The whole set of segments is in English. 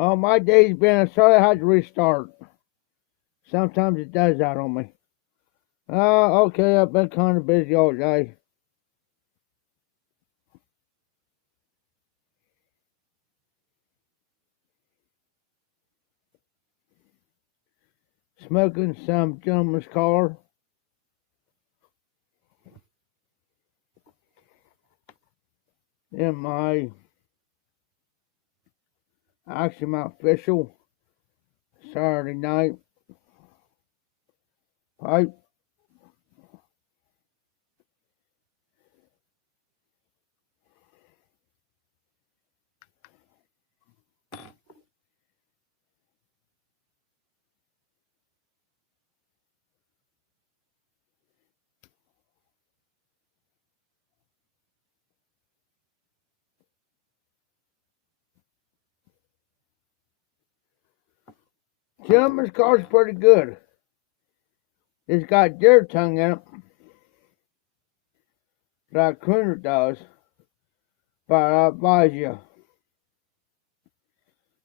Oh, my day's been, sorry I had to restart. Sometimes it does that on me. Okay, I've been kind of busy all day. Smoking some gentleman's collar in my, actually my official Saturday night pipe. Gentleman's collar's pretty good. It's got deer tongue in it, like Crooner does. But I advise you,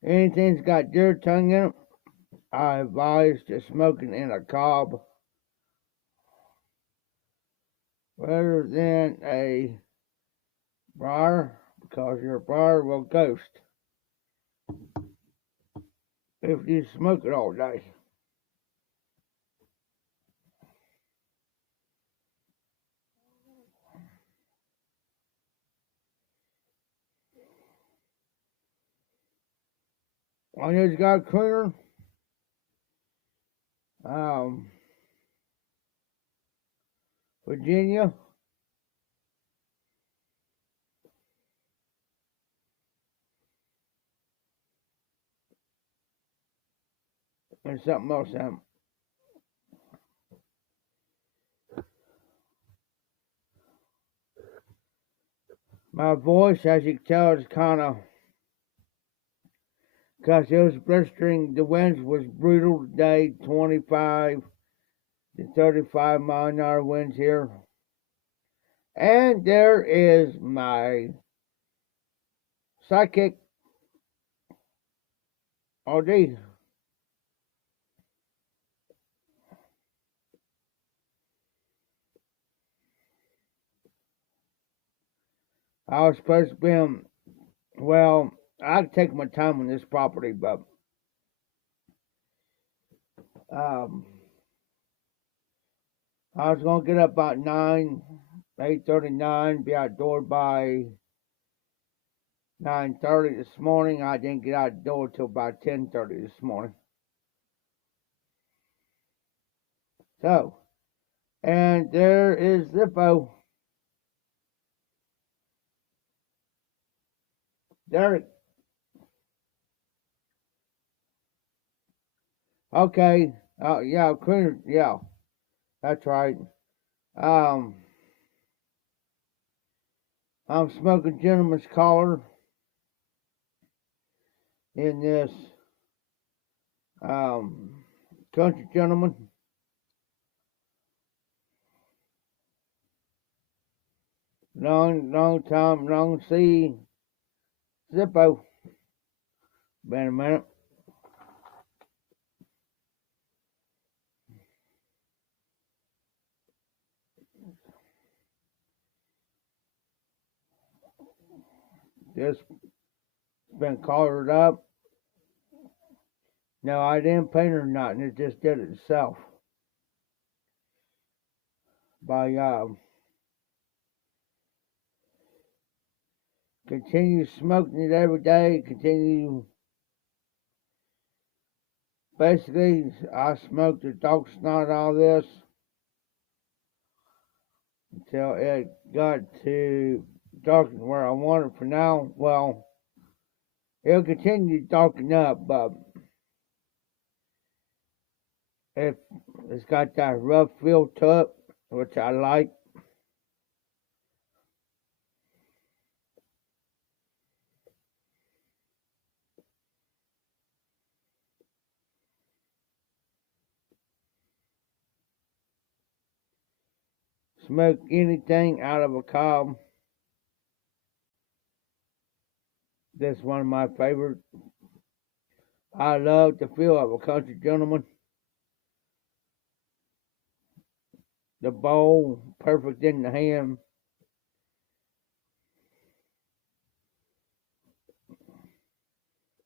anything's got deer tongue in it, I advise just smoking in a cob rather than a briar, because your briar will ghost if you smoke it all day. When it's got Crooner, um, Virginia, and something else. My voice, as you can tell, is kind of, because it was blistering. The winds was brutal today, 25 to 35-mile-an-hour winds here. And there is my psychic OD. I was supposed to be well, I'd take my time on this property, but um, I was gonna get up about 8:39, be outdoor by 9:30 this morning. I didn't get out the door till about 10:30 this morning. So, and there is Zippo. Derek. Okay. Yeah, Crooner. Yeah, that's right. Um, I'm smoking gentleman's collar in this um, country gentleman. Long time, long see. Zippo. Been a minute. Just been collared up. No, I didn't paint or nothing. It just did it itself by continue smoking it every day. Continue. Basically, I smoked the dog snot all this until it got to darken where I want it for now. Well, it'll continue to darken up, but if it's got that rough feel to it, which I like. Smoke anything out of a cob. That's one of my favorites. I love the feel of a country gentleman. The bowl, perfect in the hand.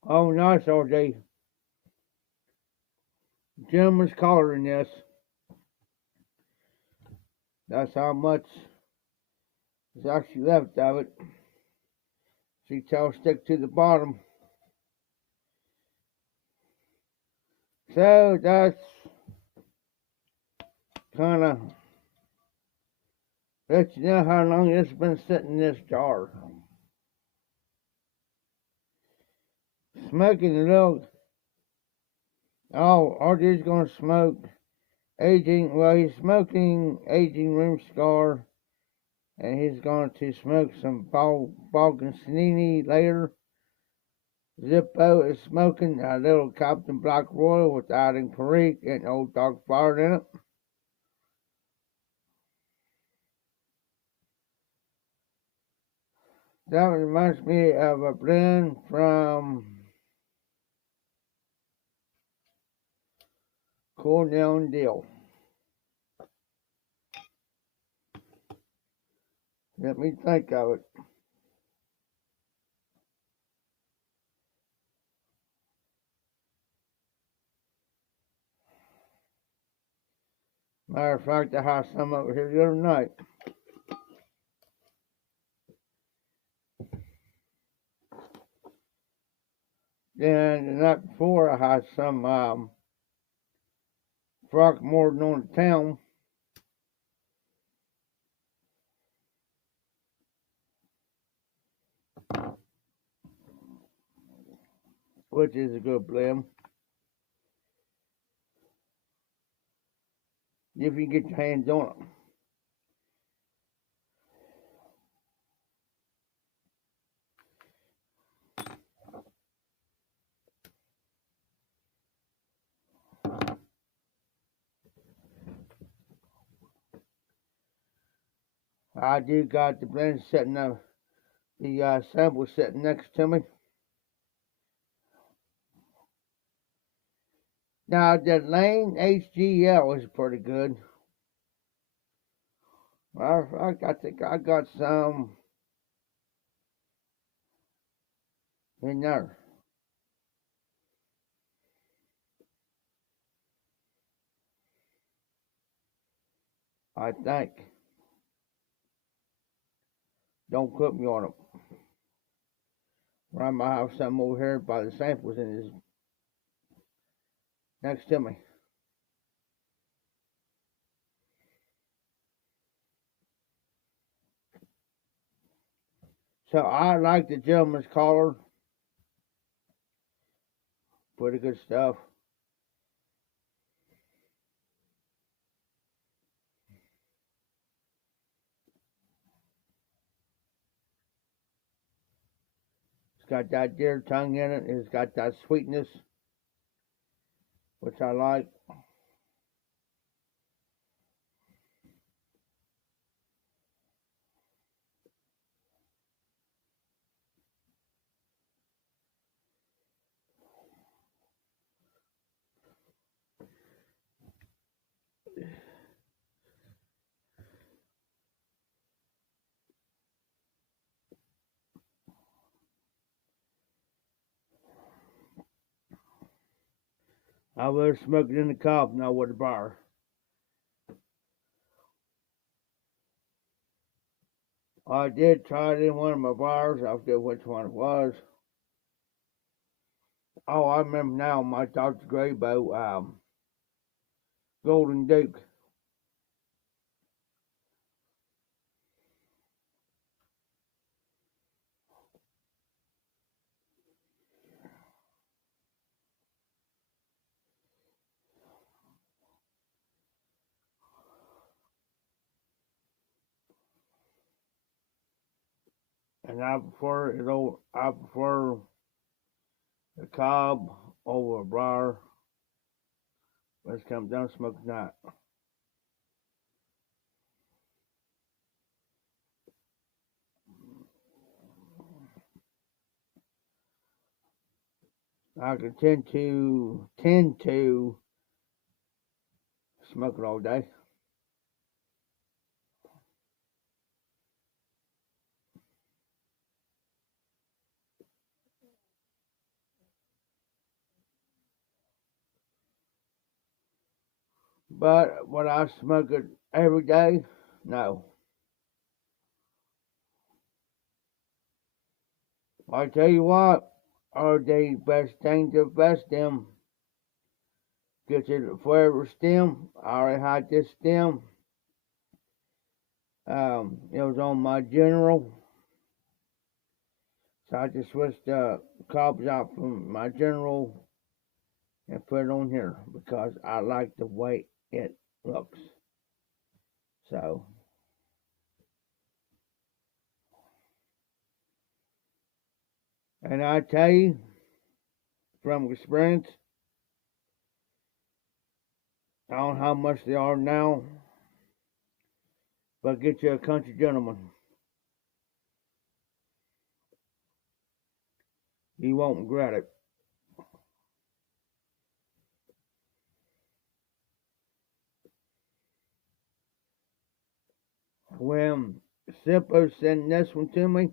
Oh, nice, RJ. Gentleman's collar in this. That's how much is actually left of it. See, tail stick to the bottom. So that's kind of lets you know how long it's been sitting in this jar. Smoking a little. Oh, RJ's gonna smoke aging. Well, he's smoking aging room scar, and he's going to smoke some Balganini later. Zippo is smoking a little Captain Black Royal with Adam Creek and Old Dog Fire in it. That reminds me of a blend from Cornell and Deal. Let me think of it. Matter of fact, I had some over here the other night. Then the night before, I had some Throckmorton on the Town. Which is a good blend. If you get your hands on it. I do got the blend sitting up, the sample sitting next to me. Now, the Lane HGL is pretty good. I think I got some in there. I think. Don't quote me on it. Or I might have something over here by the samples in this next to me. So I like the gentleman's collar. Pretty good stuff. It's got that deer tongue in it. It's got that sweetness, which I like. I was smoking in the cob, not with a bar. I did try it in one of my bars. I forget which one it was. Oh, I remember now. My Dr. Graybo, Golden Duke. And I prefer it over. I prefer the cob over a bar. Let's come down smoke tonight. I could tend to smoke it all day. But would I smoke it every day? No. I tell you what, are the best thing to invest in. Get you the forever stem. I already had this stem. It was on my general. So I just switched the cobs out from my general and put it on here because I like the way it looks. So, and I tell you from experience, I don't know how much they are now, but get you a country gentleman. You won't regret it. When Zippo sent this one to me,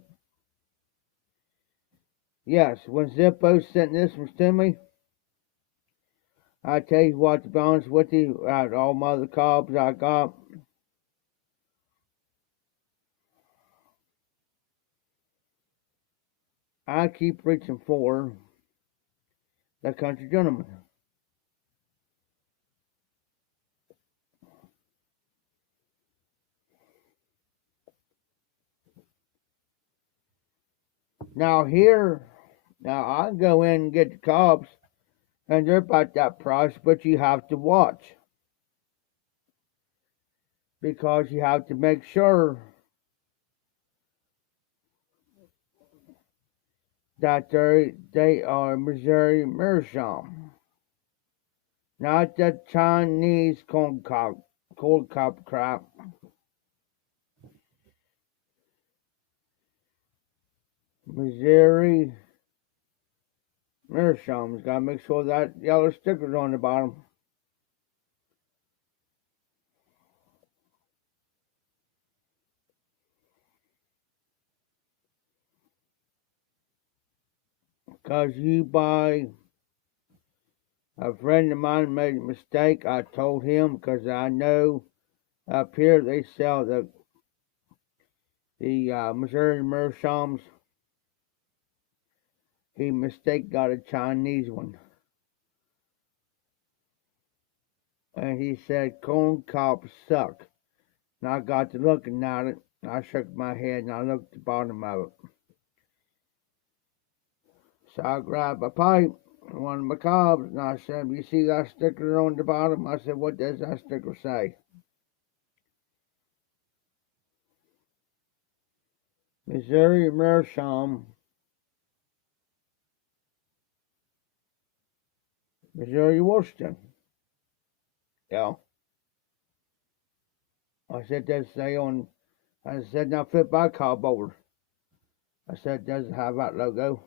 yes, when Zippo sent this one to me, I tell you what, to be honest with you, out of all my other cobs I got, I keep reaching for the country gentleman. Now I go in and get the cobs, and they're about that price, but you have to watch because you have to make sure that they are Missouri Meerschaum, not the Chinese corn cob crap. Missouri Meerschaum's got to make sure that yellow sticker's on the bottom. Because you buy, a friend of mine made a mistake. I told him because I know up here they sell the Missouri Meerschaums. He mistake got a Chinese one. And he said corn cobs suck. And I got to looking at it. And I shook my head and I looked at the bottom of it. So I grabbed a pipe, one of my cobs, and I said, "You see that sticker on the bottom?" I said, "What does that sticker say?" Missouri Meerschaum, Missouri Washington. Yeah. I said, "Does it say on?" I said, "Now flip my cob over." I said, "Does it have that logo?"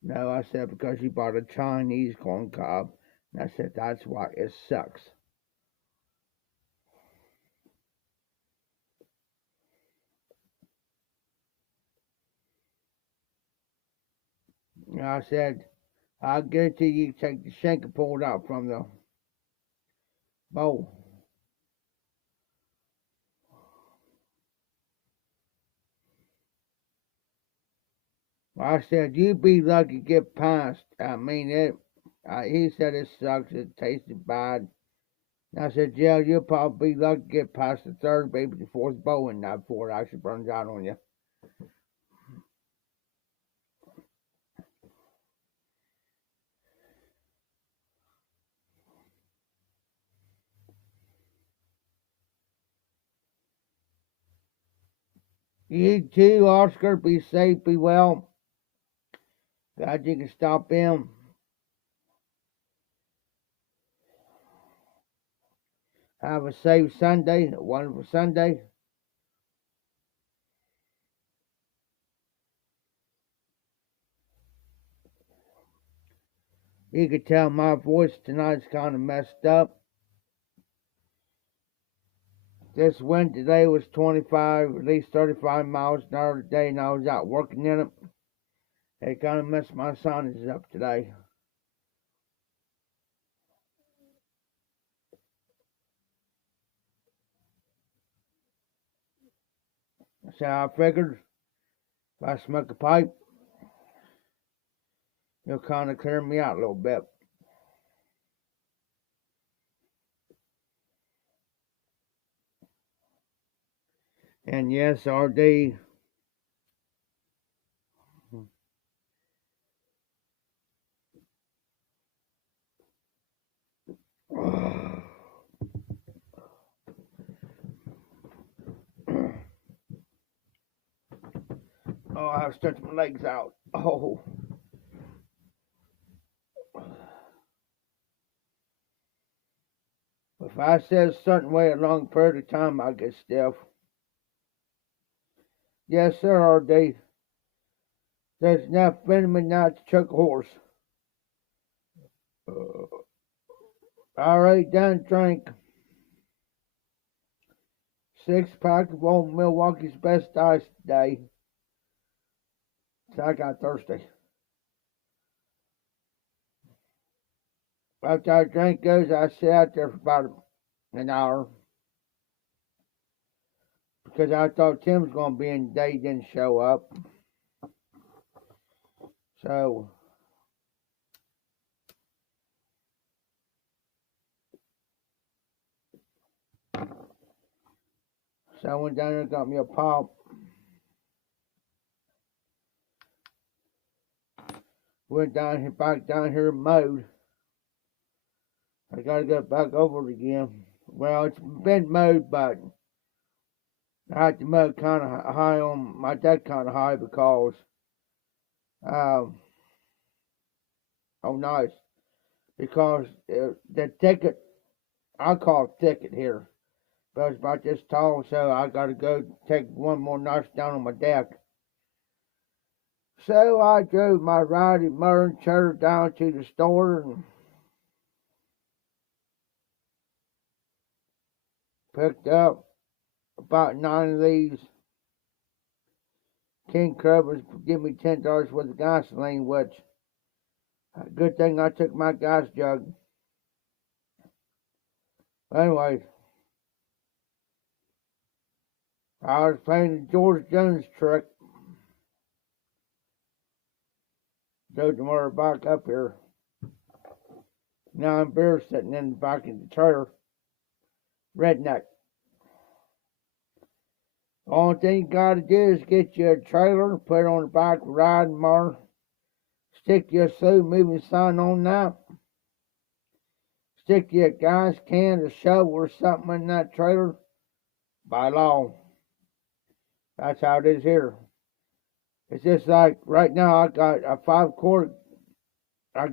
No, I said, "Because you bought a Chinese corn cob." And I said, "That's why it sucks." And I said, I guarantee you take the shank pulled out from the bowl. I said, you'd be lucky to get past. I mean, he said it sucks. It tasted bad. And I said, yeah, you'll probably be lucky to get past the third, maybe the fourth bowl, and not before it actually burns out on you. You too, Oscar. Be safe, be well. Glad you can stop in. Have a safe Sunday, a wonderful Sunday. You can tell my voice tonight's kind of messed up. This wind today was 25, at least 35 miles an hour today, and I was out working in it. It kind of messed my sinuses up today. So I figured if I smoke a pipe, it'll kind of clear me out a little bit. And yes, RD. Oh, I have stretched my legs out. Oh. If I said a certain way a long period of time, I get stiff. Yes, sir, RD. There's enough venom in that to choke a horse. I already done drank 6 pack of old Milwaukee's Best Ice today. So I got thirsty. After I drank those, I sat out there for about an hour. Because I thought Tim was going to be in today, he didn't show up. So I went down there and got me a pop. Went down here, back down here and mowed. I gotta get back over it again. Well, it's been mowed, but I had to mow kind of high on my deck, kind of high because, oh nice, because the ticket, I call it thicket here, but it's about this tall, so I gotta go take one more notch down on my deck. So I drove my riding mower and trailer down to the store and picked up about 9 of these King Cobras. Give me $10 worth of gasoline, which good thing I took my gas jug. Anyway, I was playing the George Jones trick. Drove the motor back up here. Now I'm beer sitting in the back of the trailer. Redneck. Only thing you gotta do is get you a trailer, put it on the back of a riding mower, stick your slow moving sign on that, stick you a gas can, a shovel, or something in that trailer. By law. That's how it is here. It's just like right now I got a 5-quart. I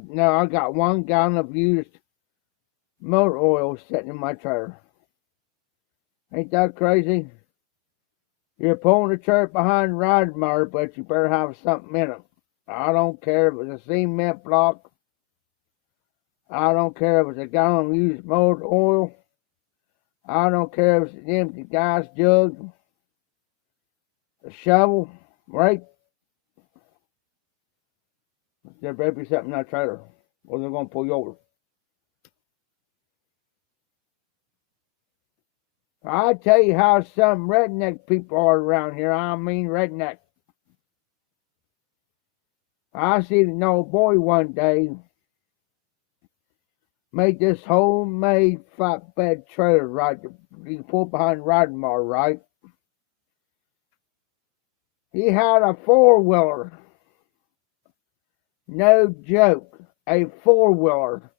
got 1 gallon of used motor oil sitting in my trailer. Ain't that crazy? You're pulling the trailer behind the riding mower, but you better have something in it. I don't care if it's a cement block. I don't care if it's a gallon of used motor oil. I don't care if it's an empty gas jug, a shovel, right? There better be something in that trailer, or they're gonna pull you over. I tell you how some redneck people are around here. I mean redneck. I seen an old boy one day made this homemade flatbed trailer, right? You can pull behind the riding mower, right? He had a four-wheeler. No joke. A four-wheeler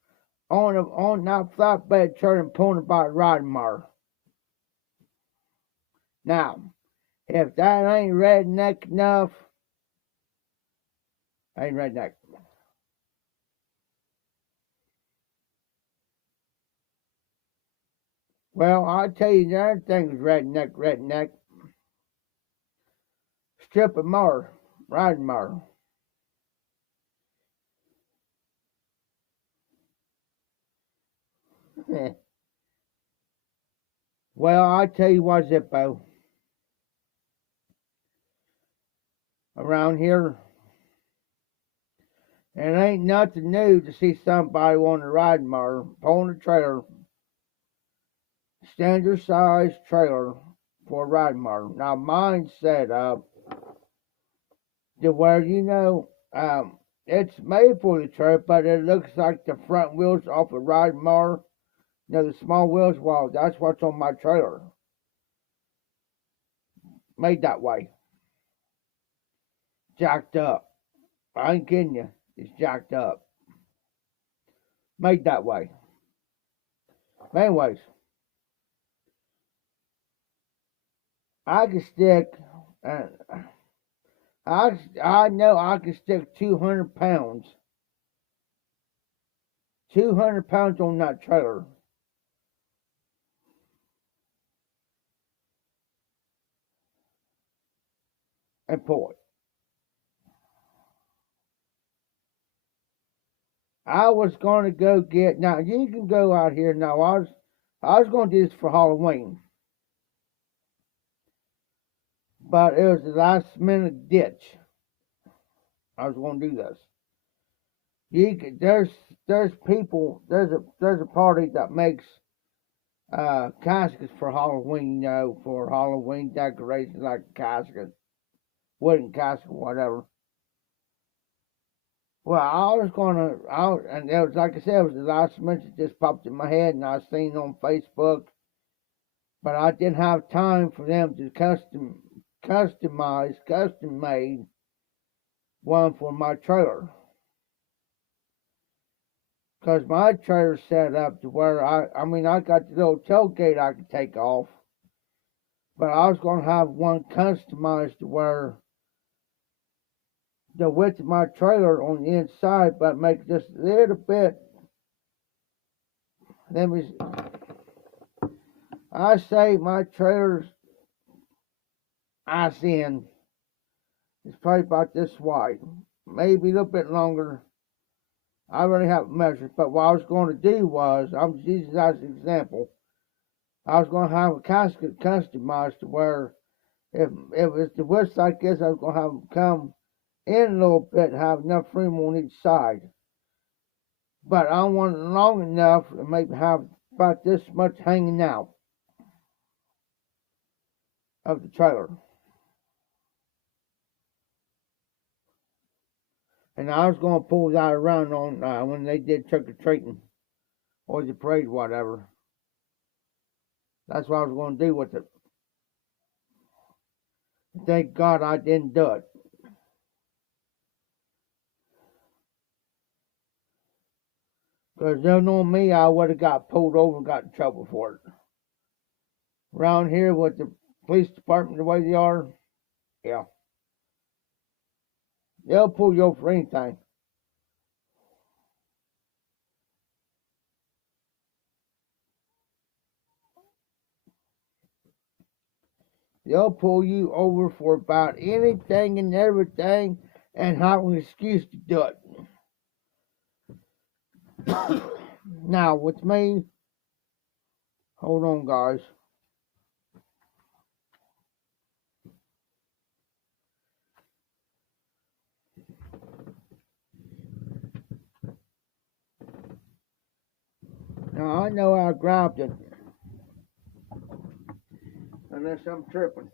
on that flatbed trailer and pulling it by a riding mower. Now, if that ain't redneck enough, ain't redneck. Well, I'll tell you the other thing is redneck. Stripping mower, riding mower. Well, I tell you what, Zippo. Around here, it ain't nothing new to see somebody on a riding mower pulling a trailer, standard size trailer for a riding mower. Now mine's set up to where it's made for the trailer, but it looks like the front wheels off a riding mower. The small wheels. Well, that's what's on my trailer. Made that way. Jacked up. I ain't kidding you. It's jacked up. Made that way. But anyways, I can stick. I know I can stick 200 pounds. 200 pounds on that trailer. And pull it. I was going to go get. Now you can go out here. Now I was going to do this for Halloween, but it was the last minute ditch. I was going to do this. There's people. There's a party that makes caskets for Halloween. For Halloween decorations like a casket, wooden casket, whatever. Well, and it was like I said, it was the last mention that just popped in my head, and I seen it on Facebook, but I didn't have time for them to custom made one for my trailer, because my trailer's set up to where I got the little tailgate I could take off, but I was gonna have one customized to where the width of my trailer on the inside, but make just a little bit. I say my trailer's ice in. It's probably about this wide, maybe a little bit longer. I really haven't measured, but what I was going to do was, I'm just using that as an example. I was going to have a casket customized to where if it's the width like this, I was going to have them come in a little bit, have enough room on each side. But I want it long enough to maybe have about this much hanging out of the trailer. And I was going to pull that around on when they did trick or treating or the parade, whatever. That's what I was going to do with it. Thank God I didn't do it. Because they know me, I would have got pulled over and got in trouble for it. Around here with the police department the way they are, yeah. They'll pull you over for anything. They'll pull you over for about anything and everything and have an excuse to do it. Now, with me, hold on, guys. Now I know I grabbed it, unless I'm tripping.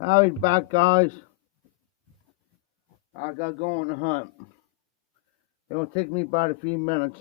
How's back, guys? I gotta go on the hunt. It'll take me about a few minutes.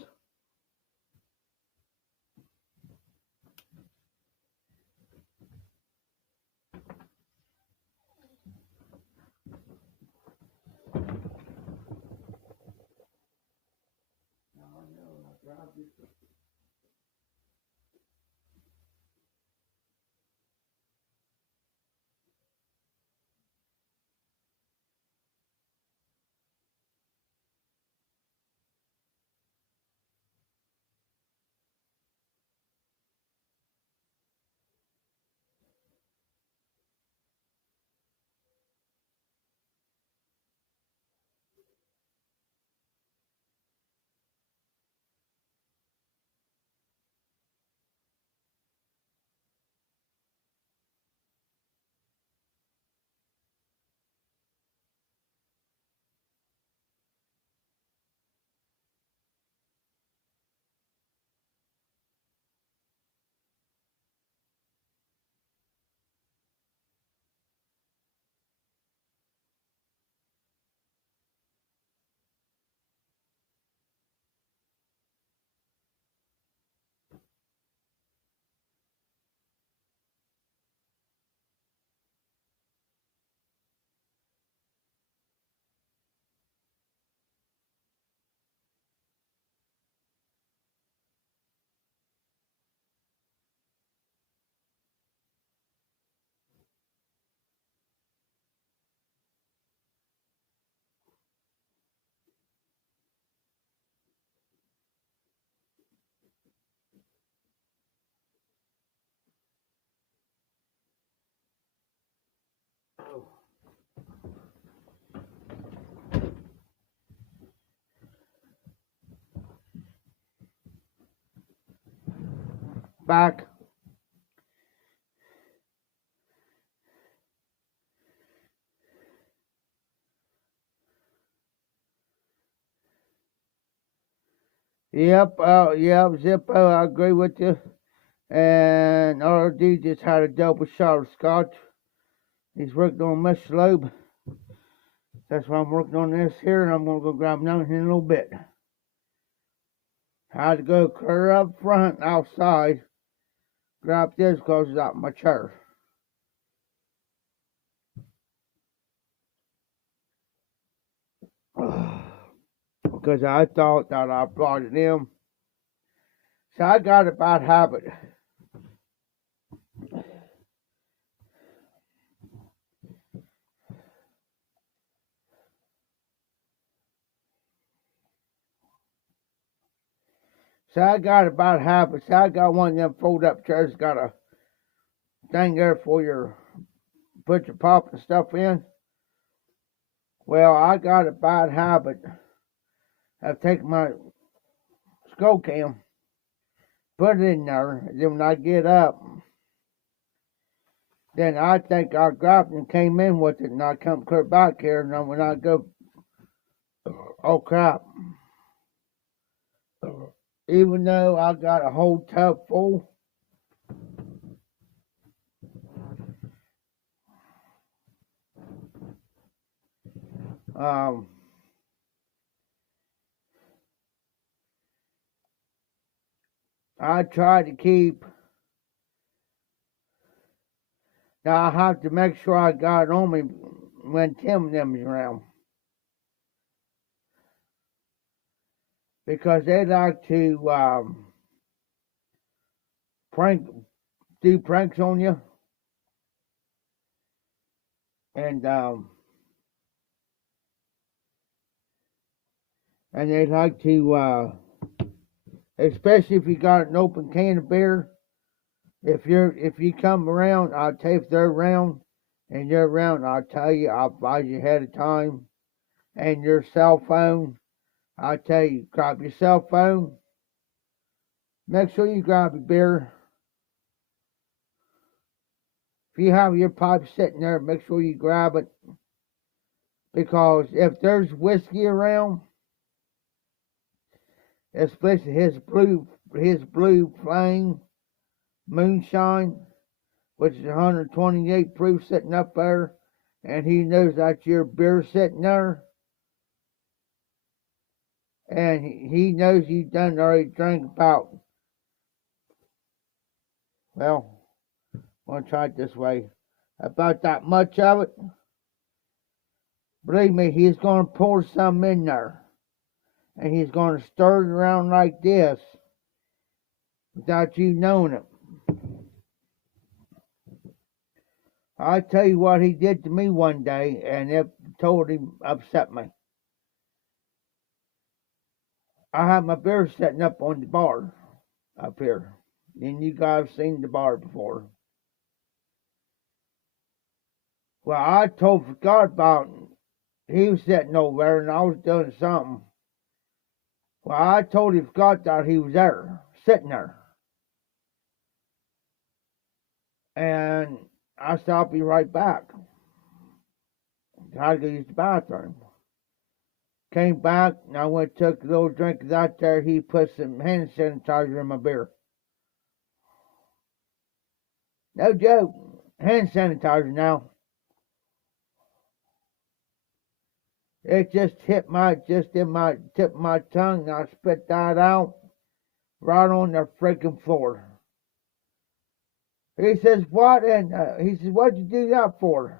Back. Yep, Zippo, I agree with you. And RD just had a double shot of scotch. He's working on Michelob. That's why I'm working on this here, and I'm going to go grab another here in a little bit. I had to go clear up front outside, grab this because it's out my chair. Because I thought that I brought it in. So I got a bad habit. So I got a bad habit. So I got one of them fold up chairs, got a thing there for your, put your pop and stuff in. Well, I got a bad habit of taking my skull cam, put it in there, and then when I get up, then I think I grabbed and came in with it, and I come clear back here, and then when I go, oh crap. Even though I got a whole tub full, I try to keep. Now I have to make sure I got it on me when Tim and them is around, because they like to do pranks on you, and they like to, especially if you got an open can of beer. If you come around, I'll tell you if they're around, and you're around, I'll tell you, I'll advise you ahead of time, and your cell phone, I tell you, grab your cell phone. Make sure you grab your beer. If you have your pipe sitting there, make sure you grab it. Because if there's whiskey around, especially his blue flame moonshine, which is 128 proof sitting up there, and he knows that your beer sitting there, and he knows you done already drank about, well, I'm going to try it this way, about that much of it. Believe me, he's going to pour some in there, and he's going to stir it around like this without you knowing it. I tell you what he did to me one day, and it totally upset me. I had my beer setting up on the bar up here. And you guys seen the bar before. Well, I forgot about it. He was sitting over there, and I was doing something. Well, I totally forgot that he was there, sitting there. And I said, I'll be right back. I had to go use the bathroom. Came back, and I went and took a little drink out there. He put some hand sanitizer in my beer. No joke. Hand sanitizer now. It just hit my tip of my tongue, and I spit that out right on the freaking floor. He says, what? And he says, what'd you do that for?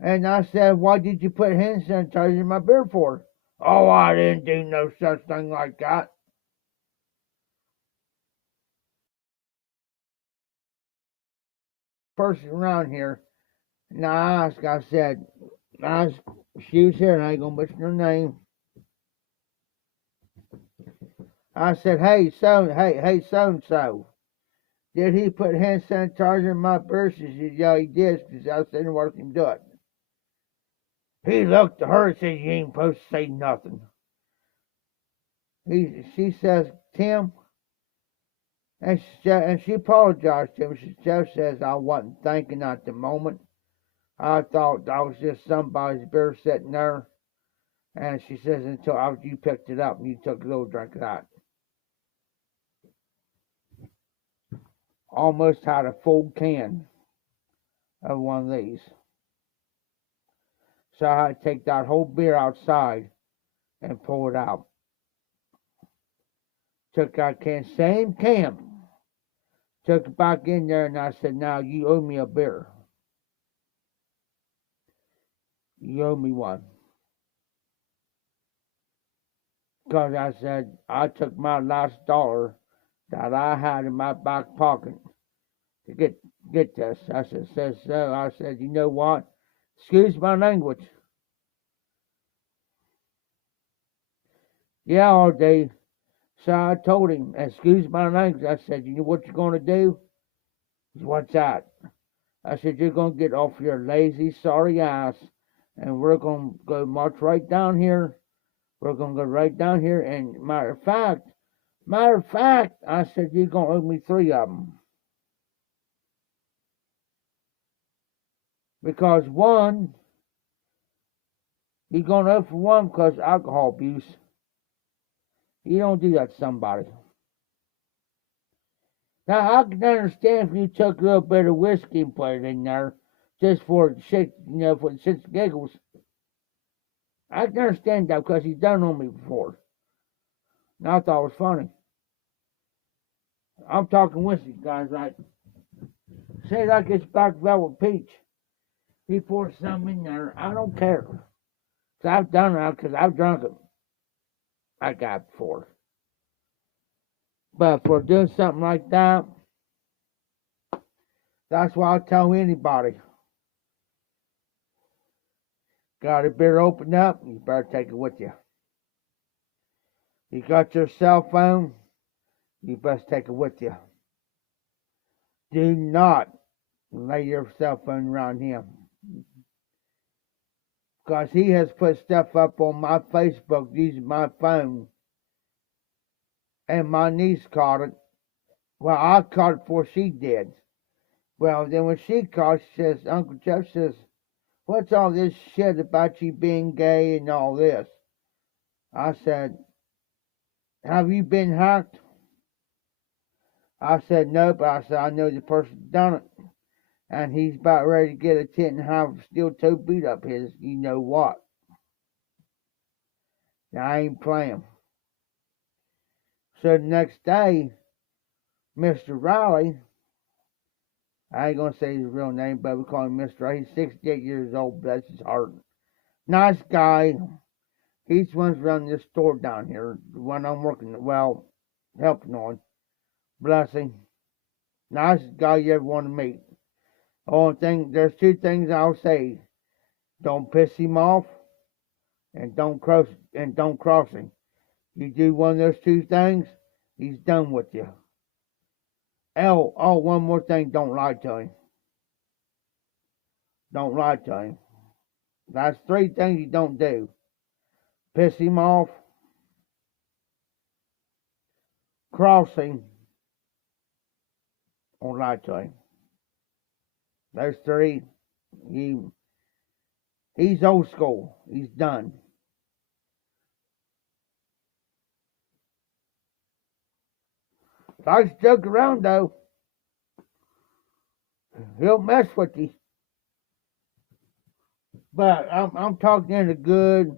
And I said, why did you put hand sanitizer in my beer for? Oh, I didn't do no such thing like that. Person around here, and I asked, I said, she was here, and I ain't gonna mention her name. I said, hey, so-and-so, did he put hand sanitizer in my beer? She said, yeah, he did, because I said, watch him do it. He looked at her and said, you ain't supposed to say nothing. She says, Tim, and she apologized to him. She just says, I wasn't thinking at the moment. I thought that was just somebody's beer sitting there. And she says, until after you picked it up and you took a little drink of that. Almost had a full can of one of these. So I had to take that whole beer outside and pour it out. Took that can, same can. Took it back in there, and I said, now you owe me a beer. You owe me one. Because I said, I took my last dollar that I had in my back pocket to get this. I said, so I said, you know what? Excuse my language. Yeah, all day. So I told him, excuse my language. I said, you know what you're going to do? He said, what's that? I said, you're going to get off your lazy, sorry ass, and we're going to go march right down here. We're going to go right down here, and matter of fact, I said, you're going to owe me 3 of them. Because one, you're going to owe for one because alcohol abuse. You don't do that to somebody. Now, I can understand if you took a little bit of whiskey and put it in there, just for shit, for the shits and giggles. I can understand that because he's done on me before. And I thought it was funny. I'm talking whiskey, guys, right? Say like it's Black Velvet Peach. He pours some in there. I don't care. Because I've done it, because I've drunk it. I got before. But for doing something like that, that's why I tell anybody. Got a beer opened up, you better take it with you. You got your cell phone, you best take it with you. Do not lay your cell phone around him. 'cause he has put stuff up on my Facebook using my phone, and my niece caught it. Well, I caught it before she did. Well, then when she caught it, she says, Uncle Jeff says, what's all this shit about you being gay and all this? I said, have you been hacked? I said, nope. I said, I know the person done it. And he's about ready to get a tit and have steel toe beat up his, you know what. Now, I ain't playing. So the next day, Mr. Riley, I ain't gonna say his real name, but we call him Mr. Riley. He's 68 years old, bless his heart. Nice guy. He's the one running this store down here, the one I'm working, well, helping on. Bless him. Nicest guy you ever want to meet. Only thing, there's two things I'll say. Don't piss him off, and don't cross him. You do one of those two things, he's done with you. One more thing, don't lie to him. Don't lie to him. That's three things you don't do. Piss him off, cross him, or lie to him. Those three, he's old school. He's done. Likes to joke around though. He'll mess with you. But I'm talking in a good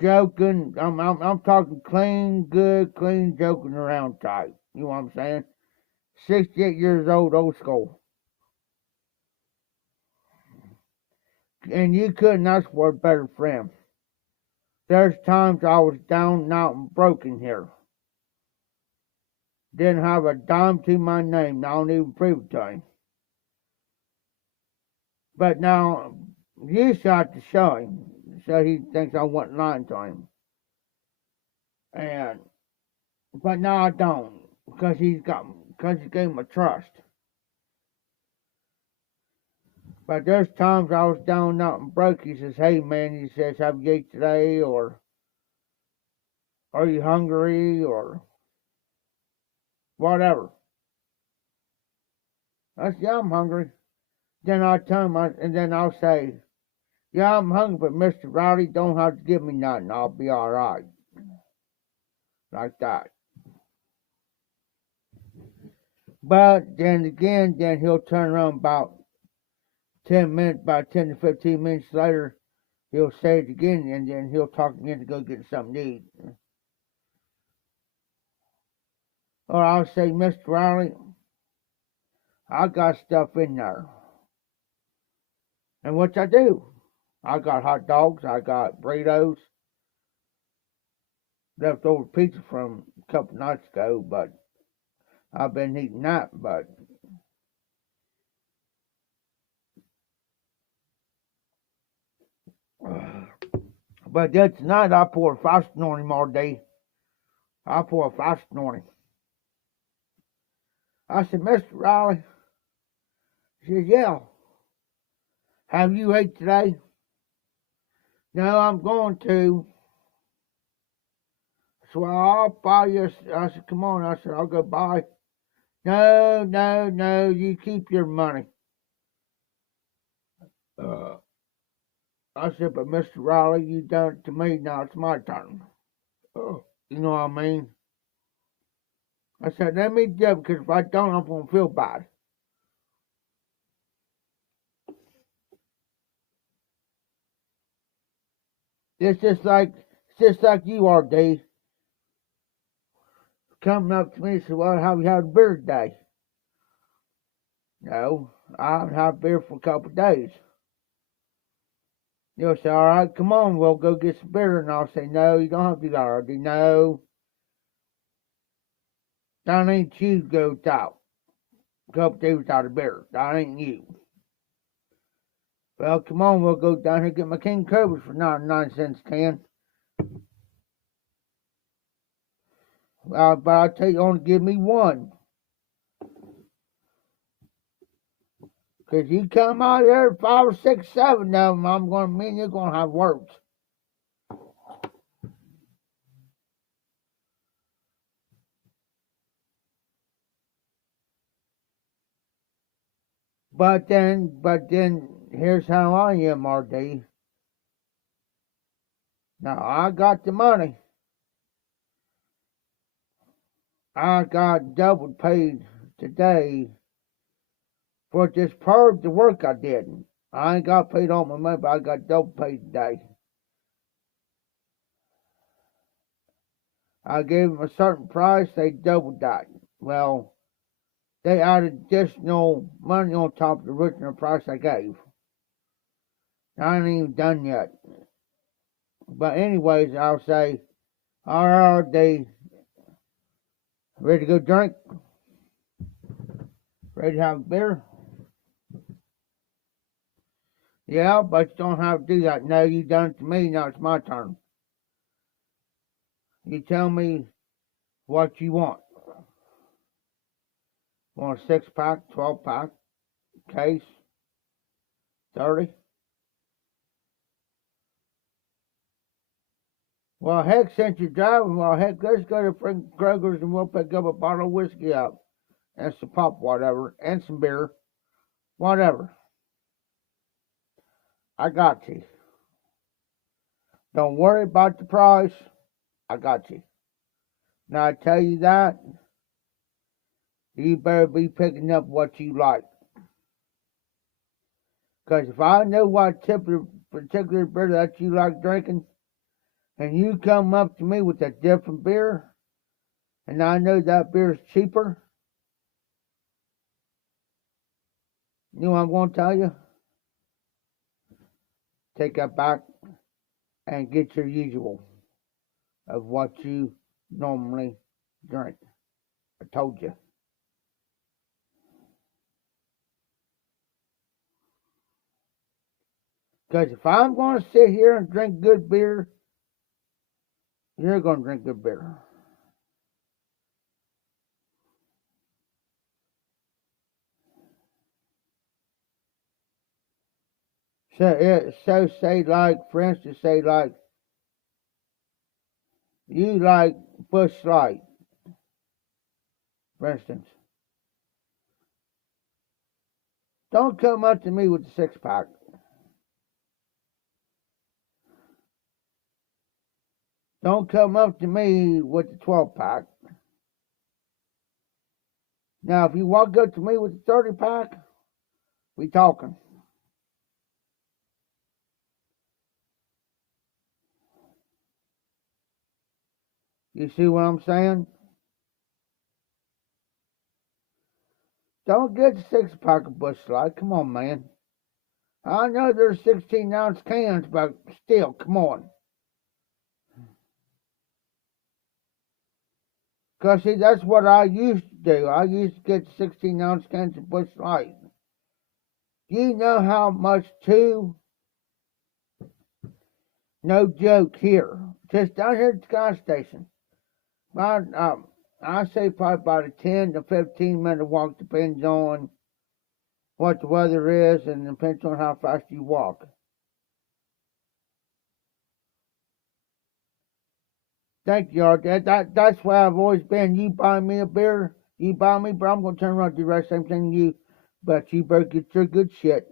joking. I'm talking clean joking around type. You know what I'm saying? 68 years old school. And you couldn't ask for a better friend. There's times I was down and out and broken here. Didn't have a dime to my name. I don't even prove it to him. But now, you shot to show him. So he thinks I wasn't lying to him. But now I don't. Because he gave him a trust. But there's times I was down and out and broke. He says, hey man, he says, have you ate today? Or are you hungry? Or whatever. I said, yeah, I'm hungry. Then I'll tell him, and then I'll say, yeah, I'm hungry, but Mr. Rowdy don't have to give me nothing. I'll be all right. Like that. But then again, then he'll turn around about 10 to 15 minutes later, he'll say it again, and then he'll talk again to go get something to eat. Or I'll say, Mr. Riley, I got stuff in there. And which I do. I got hot dogs, I got burritos, leftover pizza from a couple nights ago, but I've been eating that, but then tonight I pour a fasting on him all day. I pour a fasting on him. I said, Mr. Riley, he says, yeah. Have you ate today? No, I'm going to. So I'll buy you. I said, come on. I said, I'll go buy. No, you keep your money. I said, but Mr. Riley, you done it to me, now it's my turn. You know what I mean? I said, let me do it, because if I don't, I'm going to feel bad. It's just like you are, Dave. Coming up to me and said, well, have you had a beer today? No, I haven't had beer for a couple of days. You'll say, all right, come on, we'll go get some beer. And I'll say, no, you don't have to do that already. No. That ain't you go out. A couple of days without a beer. That ain't you. Well, come on, we'll go down here and get my King Cobras for 99 cents can. But I'll tell you, only give me one. 'Cause you come out there, 5 or 6, 7 of them, me and you're gonna have words. But then, here's how I am, RD. Now, I got the money. I got double paid today for just part of the work I did. I ain't got paid all my money, but I got double paid today. I gave them a certain price, they doubled that. Well, they added additional money on top of the original price I gave. I ain't even done yet. But anyways, I'll say, alright, they ready to go drink? Ready to have a beer? Yeah, but you don't have to do that. No, you done it to me, now it's my turn. You tell me what you want. Want a 6-pack, 12-pack, case, 30? Well, heck, since you're driving, let's go to Kroger's and we'll pick up a bottle of whiskey up. And some pop, whatever, and some beer, whatever. I got you. Don't worry about the price. I got you. Now, I tell you that, you better be picking up what you like. Because if I know what particular beer that you like drinking, and you come up to me with a different beer, and I know that beer is cheaper, you know what I'm going to tell you? Take that back and get your usual of what you normally drink. I told you. Because if I'm going to sit here and drink good beer, you're going to drink good beer. So say like, for instance, say like, you like Busch Light, for instance. Don't come up to me with the 6-pack. Don't come up to me with the 12-pack. Now, if you walk up to me with the 30-pack, we talking. You see what I'm saying? Don't get the 6-pack of Busch Light. Come on, man. I know there's 16-ounce cans, but still, come on. Because, see, that's what I used to do. I used to get 16-ounce cans of Busch Light. You know how much, too? No joke here. Just down here at the gas station. I say probably about a 10 to 15 minute walk, depends on what the weather is and depends on how fast you walk. Thank you, Art. That's why I've always been. You buy me a beer, you buy me, but I'm going to turn around and do the same thing to you. But you better get your good shit.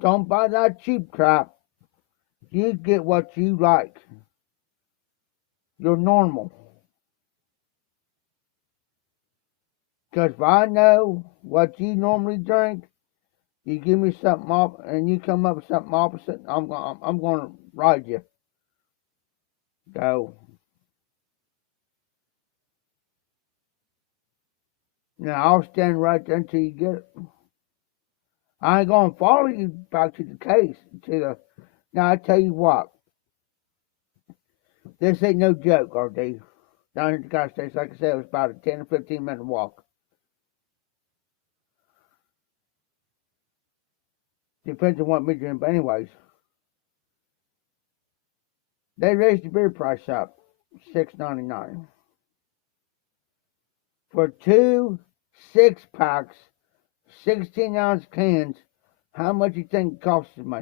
Don't buy that cheap crap. You get what you like. You're normal. Because if I know what you normally drink, you give me something off, and you come up with something opposite, I'm going to ride you. Go. Now, I'll stand right there until you get it. I ain't going to follow you back to the case. Now, I tell you what. This ain't no joke, RD. Down here at the gas station, like I said, it was about a 10 or 15 minute walk. Depends on what medium, but anyways. They raised the beer price up, $6.99. For 2 6-packs, 16-ounce cans. How much you think it costs me?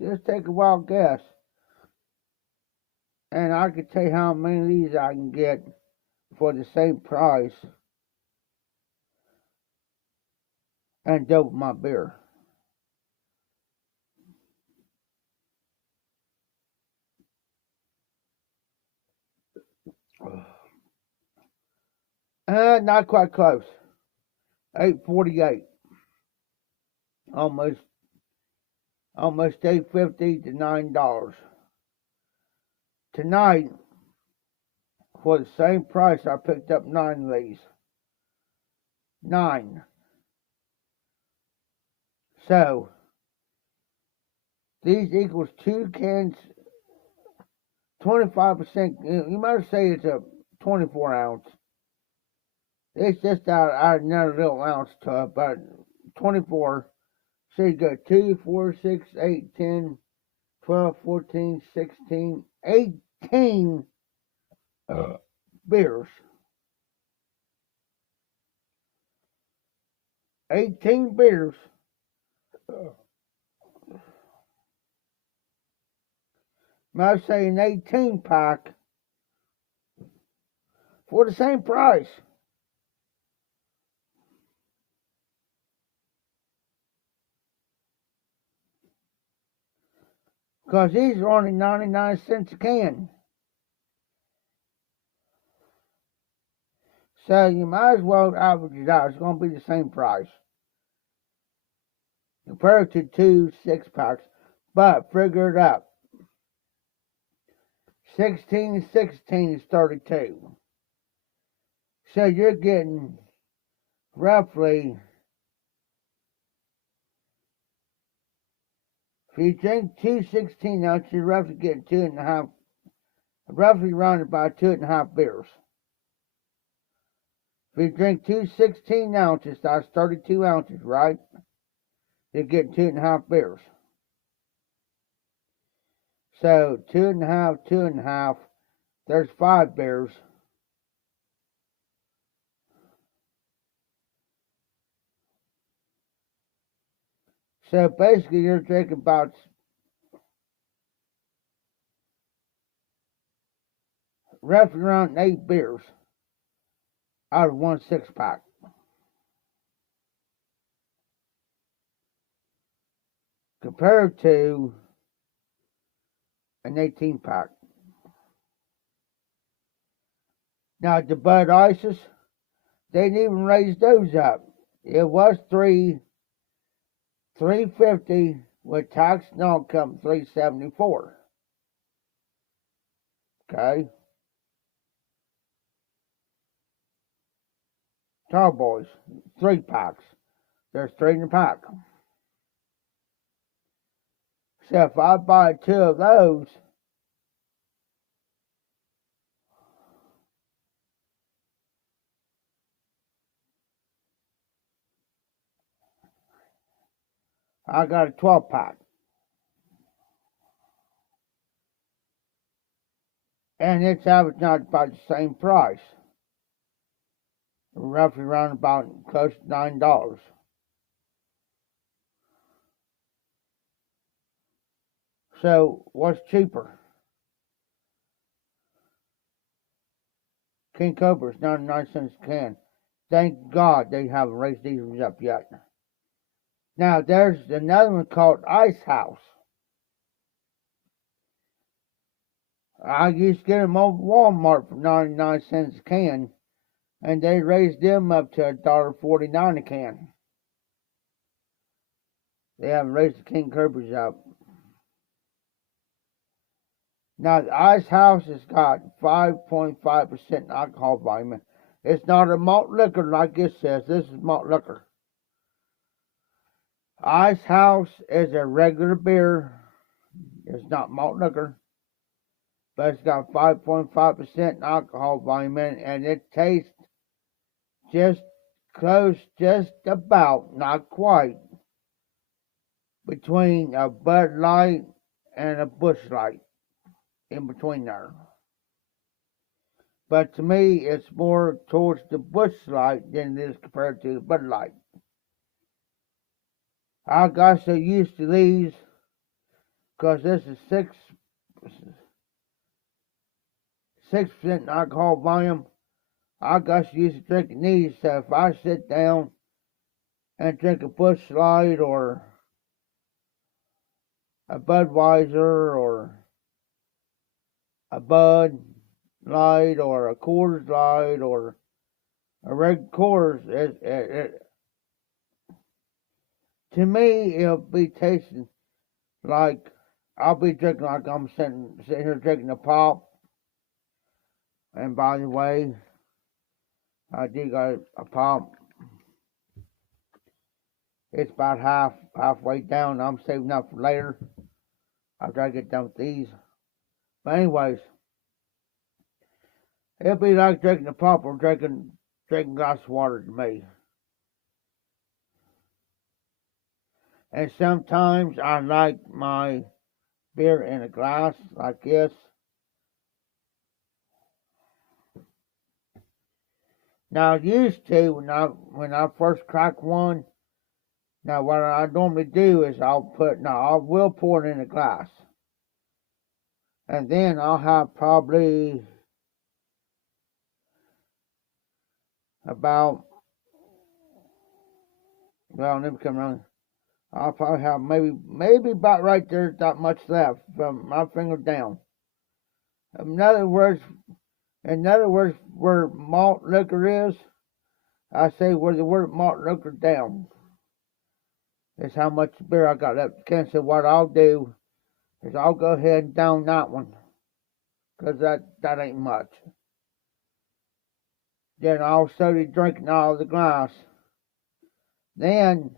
Just take a wild guess. And I can tell you how many of these I can get for the same price and double my beer. Not quite close. $8.48. Almost $8.50 to $9. Tonight, for the same price, I picked up 9 of these. 9. So, these equals 2 cans, 25%. You might say it's a 24 ounce. It's just out another little ounce to it, but 24. So you got 2, 4, 6, 8, 10, 12, 14, 16, 18 beers. 18 beers. Might say an 18 pack for the same price. Because these are only 99 cents a can. So you might as well average it out. It's going to be the same price. Compared to 2 6-packs. But figure it out. 16 and 16 is 32. So you're getting roughly, if you drink 2 16 ounces, you're roughly getting 2.5, roughly rounded by 2.5 beers. If you drink 2 16 ounces, that's 32 ounces, right? You get 2.5 beers. So 2.5, 2.5, there's 5 beers. So basically, you're drinking about roughly around 8 beers out of 1 6-pack. Compared to an 18-pack. Now, the Bud Ices, they didn't even raise those up. It was $3.50 with tax and all come $3.74. Okay. Tall Boys, 3 packs. There's 3 in a pack. So if I buy 2 of those, I got a 12-pack. And it's averaging out about the same price. Roughly around about close to $9. So what's cheaper? King Cobra's 99 cents a can. Thank God they haven't raised these ones up yet. Now there's another one called Ice House. I used to get them over Walmart for 99 cents a can, and they raised them up to $1.49 a can. They haven't raised the King Cobra's up. Now, the Ice House has got 5.5% alcohol volume. It's not a malt liquor like it says. This is malt liquor. Ice House is a regular beer. It's not malt liquor. But it's got 5.5% alcohol volume in it, and it tastes just close, just about, not quite, between a Bud Light and a Busch Light. in between there. But to me, it's more towards the Busch Light than it is compared to the Bud Light. I got so used to these because this is 6% alcohol volume. I got so used to drinking these, so if I sit down and drink a Busch Light or a Budweiser or a Bud Light or a Coors Light or a Red Coors, to me it'll be tasting like I'll be drinking like I'm sitting here drinking a pop. And by the way, I do got a pop. It's about halfway down. I'm saving up for later after I get done with these. But anyways, it'll be like drinking a pop or drinking a glass of water to me. And sometimes I like my beer in a glass like this. Now I used to when I first crack one. Now what I normally do is I will pour it in a glass. And then I'll have probably about, well, let me come around. I'll probably have maybe about right there, not much left from my finger down. In other words, where malt liquor is, I say where the word malt liquor down is how much beer I got left. So what I'll do is I'll go ahead and down that one, because that ain't much. Then I'll slowly drinking out of the glass. Then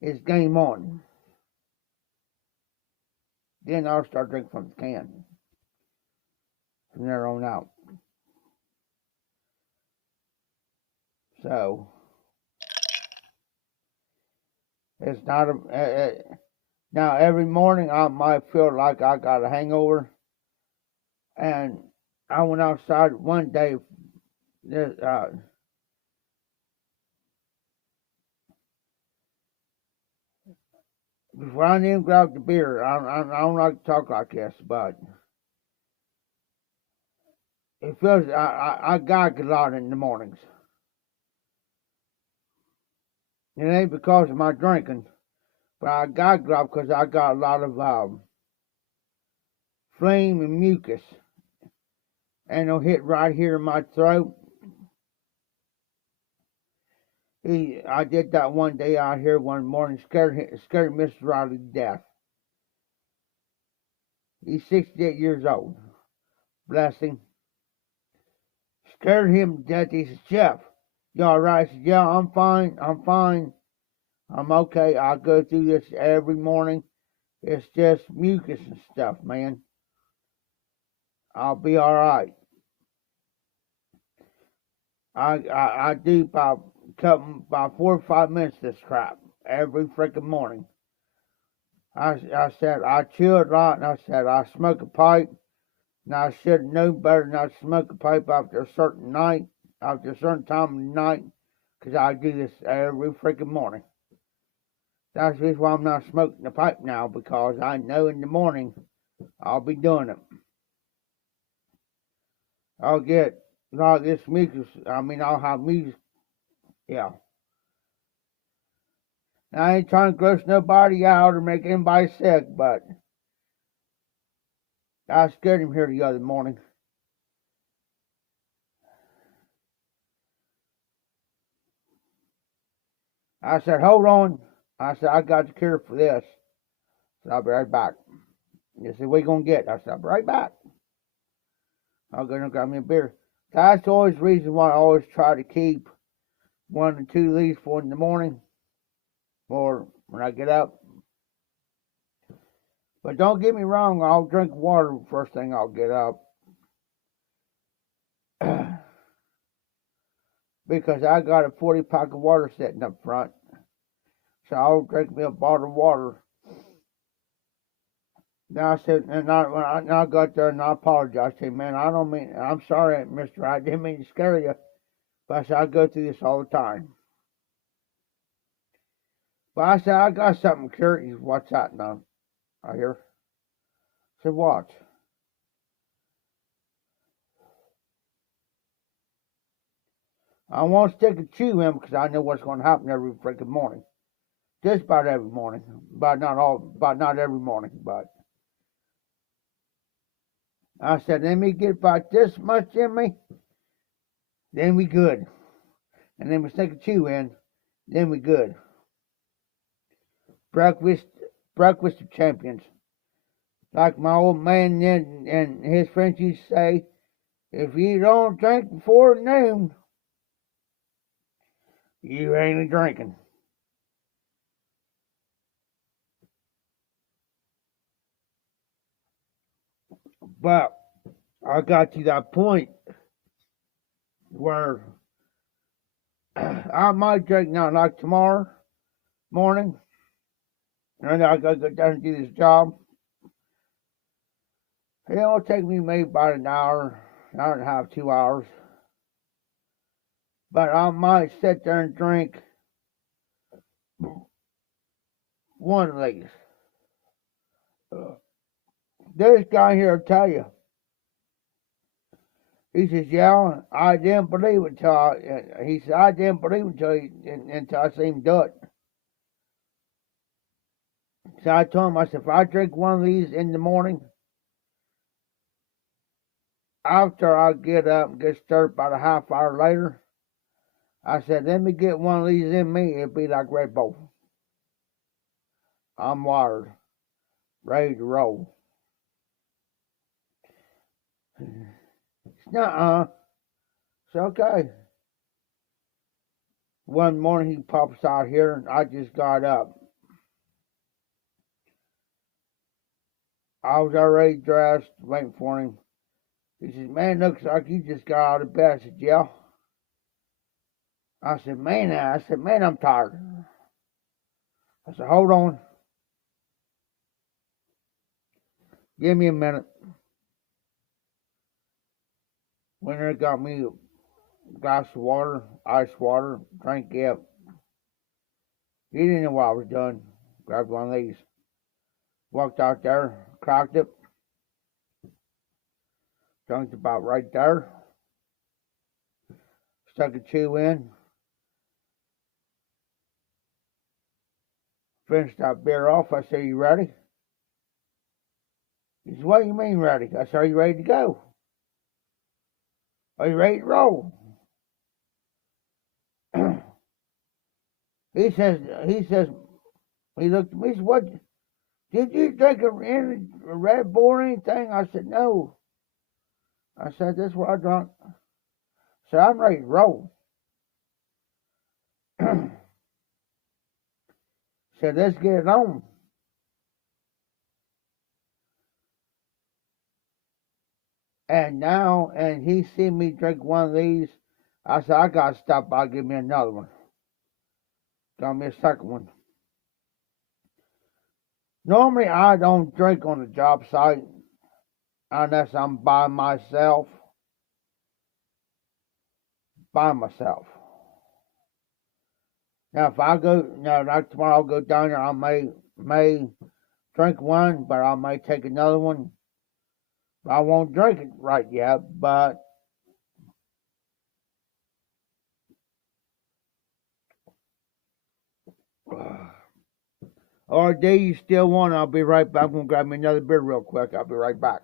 it's game on. Then I'll start drinking from the can. From there on out. So it's not now every morning I might feel like I got a hangover, and I went outside one day. Before I even grab the beer, I don't like to talk like this, but it feels I gag a lot in the mornings. It ain't because of my drinking, but I gag a lot because I got a lot of phlegm and mucus, and it'll hit right here in my throat. I did that one day out here one morning, scared Mr. Riley to death. He's 68 years old. Bless him. Scared him to death. He said, "Jeff, you alright?" I said, "Yeah, I'm fine. I'm okay. I go through this every morning. It's just mucus and stuff, man. I'll be alright." I do about 4 or 5 minutes this crap every freaking morning. I said I chew a lot, and I said I smoke a pipe, and I should have known better not to smoke a pipe after a certain time of the night, because I do this every freaking morning. That's the reason why I'm not smoking a pipe now, because I know in the morning I'll be doing it. I'll get a lot of this mucus. I'll have mucus. Yeah. Now, I ain't trying to gross nobody out or make anybody sick, but I scared him here the other morning. I said, "Hold on." I said, "I got the cure for this." I said, "I'll be right back." He said, "What you gonna get?" I said, "I'll be right back. I'll go and grab me a beer." That's always the reason why I always try to keep 1 or 2 leaves for in the morning or when I get up. But don't get me wrong, I'll drink water first thing I'll get up. Because I got a 40-pack of water sitting up front. So I'll drink me a bottle of water Then I said, and I got there and I apologized. I said, man, I don't mean, I'm sorry, mister, I didn't mean to scare you. But I said, I go through this all the time. But I said, I got something curious. What's that now? I hear. I said, what? I won't stick a chew in because I know what's going to happen every freaking morning. Just about every morning. But not every morning. But I said, let me get about this much in me, then we good. And then we stick a chew in, then we good. Breakfast, breakfast of champions. Like my old man and his friends used to say, if you don't drink before noon, you ain't a drinking. But I got to that point where I might drink now, like tomorrow morning, and I gotta go down and do this job. It'll take me maybe about an hour and a half, 2 hours. But I might sit there and drink one of these. This guy here will tell you. He says, yeah, I didn't believe it he said, I didn't believe it until I seen him do it. So I told him, I said, if I drink one of these in the morning, after I get up and get started about a half hour later, I said, let me get one of these in me, it'll be like Red Bull. I'm wired, ready to roll. Nuh-uh. It's okay. One morning he pops out here and I just got up. I was already dressed, waiting for him. He says, man, looks like you just got out of bed. I said, yeah. I said, man, I'm tired. I said, hold on. Give me a minute. Winter got me a glass of water, ice water, drank it. He didn't know what I was doing. Grabbed one of these. Walked out there, cracked it. Drank about right there. Stuck a chew in. Finished that beer off. I said, you ready? He said, what do you mean ready? I said, are you ready to go? Are you ready to roll? he says, he looked at me, he said, what, did you drink a Red Bull or anything? I said, no. I said, this is what I drank. I said, I'm ready to roll. Said, let's get it on. And he seen me drink one of these. I said, I gotta stop by, give me another one. Got me a second one. Normally, I don't drink on the job site unless I'm by myself. Now, if I go, like tomorrow, I'll go down there. I may drink one, but I may take another one. I won't drink it right yet, but or do you still want? I'll be right back. I'm gonna grab me another beer real quick. I'll be right back.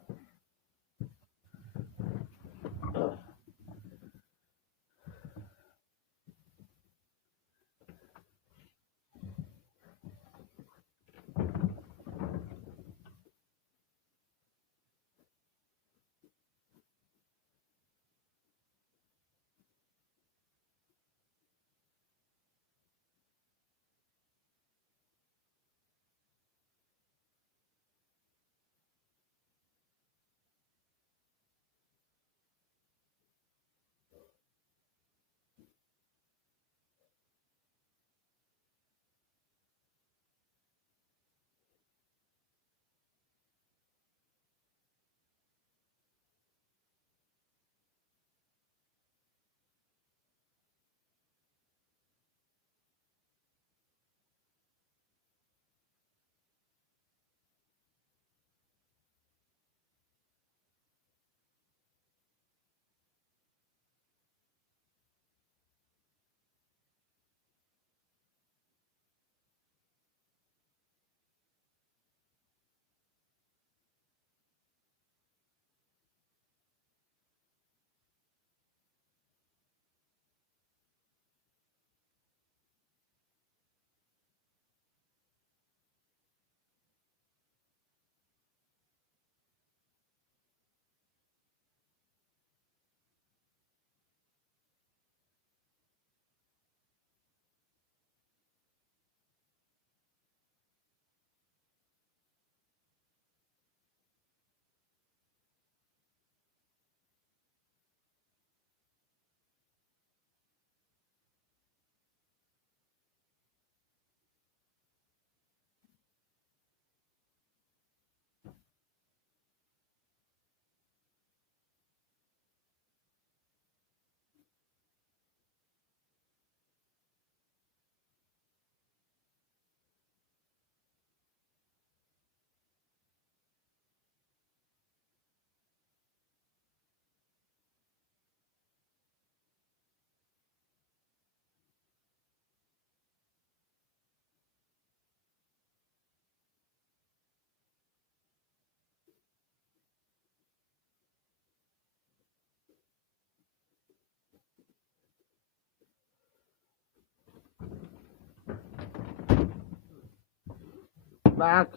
back.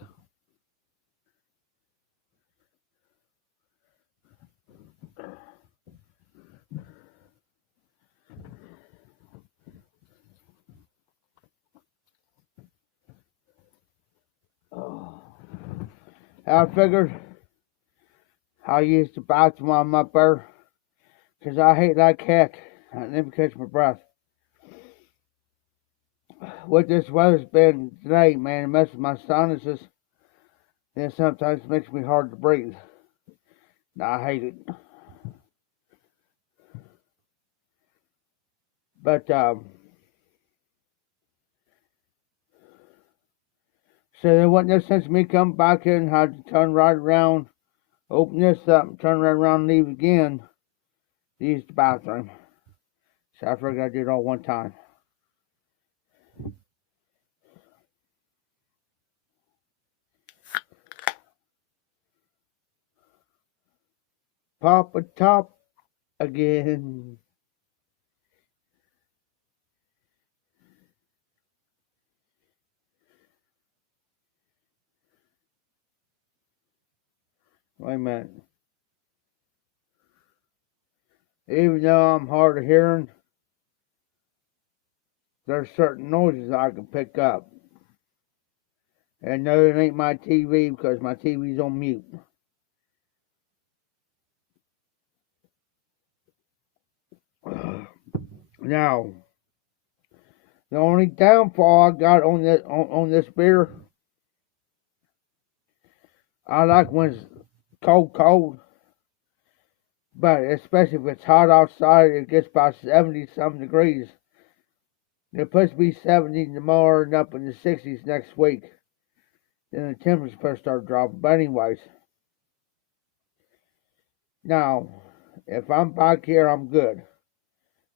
Oh. I figured I used the bathroom on my bear because I hate like heck. I never catch my breath. What this weather's been today, man, it messes with my sinuses. Then sometimes it makes me hard to breathe. I hate it. But so there wasn't no sense of me coming back in and had to turn right around, open this up, and turn right around and leave again to use the bathroom. So I figured I'd do it all one time. Pop a top again. Wait a minute. Even though I'm hard of hearing, there's certain noises I can pick up. And no, it ain't my TV because my TV's on mute. Now, the only downfall I got on this beer, I like when it's cold, but especially if it's hot outside, it gets about 70-something degrees. It's supposed to be 70 tomorrow and up in the 60s next week. Then the temperature's supposed to start dropping. But anyways, now, if I'm back here, I'm good.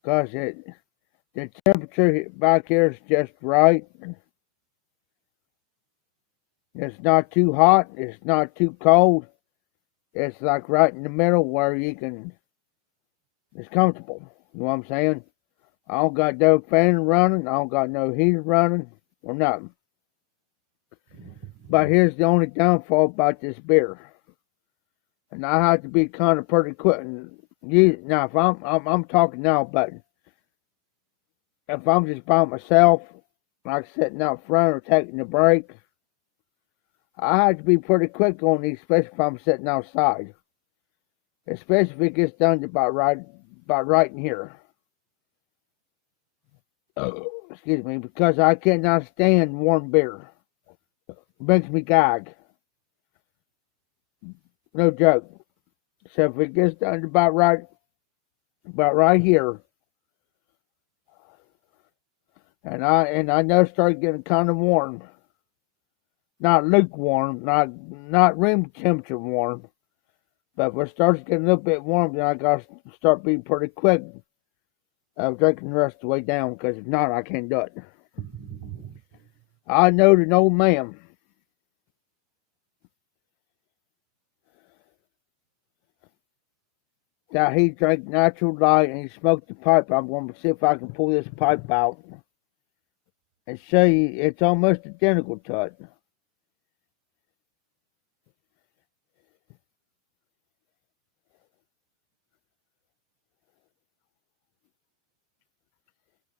Because the temperature back here is just right. It's not too hot. It's not too cold. It's like right in the middle where it's comfortable. You know what I'm saying? I don't got no fan running. I don't got no heater running or nothing. But here's the only downfall about this beer. And I have to be kind of pretty quick. Now, if I'm talking now, but if I'm just by myself, like sitting out front or taking a break, I have to be pretty quick on these, especially if I'm sitting outside. Especially if it gets down to about right in here. Excuse me, because I cannot stand warm beer. It makes me gag. No joke. So if it gets down to about right here, and I know start getting kind of warm. Not lukewarm, not room temperature warm, but if it starts getting a little bit warm, then I gotta start being pretty quick of drinking the rest of the way down, because if not, I can't do it. I know an old man. That he drank natural light and he smoked the pipe. I'm going to see if I can pull this pipe out and show you it's almost identical to it.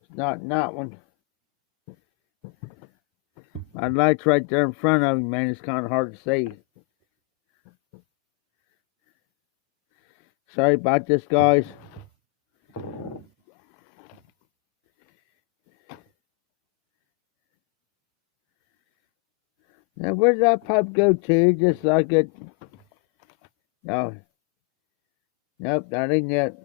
It's not in that one. My light's right there in front of me, man. It's kind of hard to see. Sorry about this, guys. Now, where did that pipe go to? Just like it. No. Nope, that ain't it.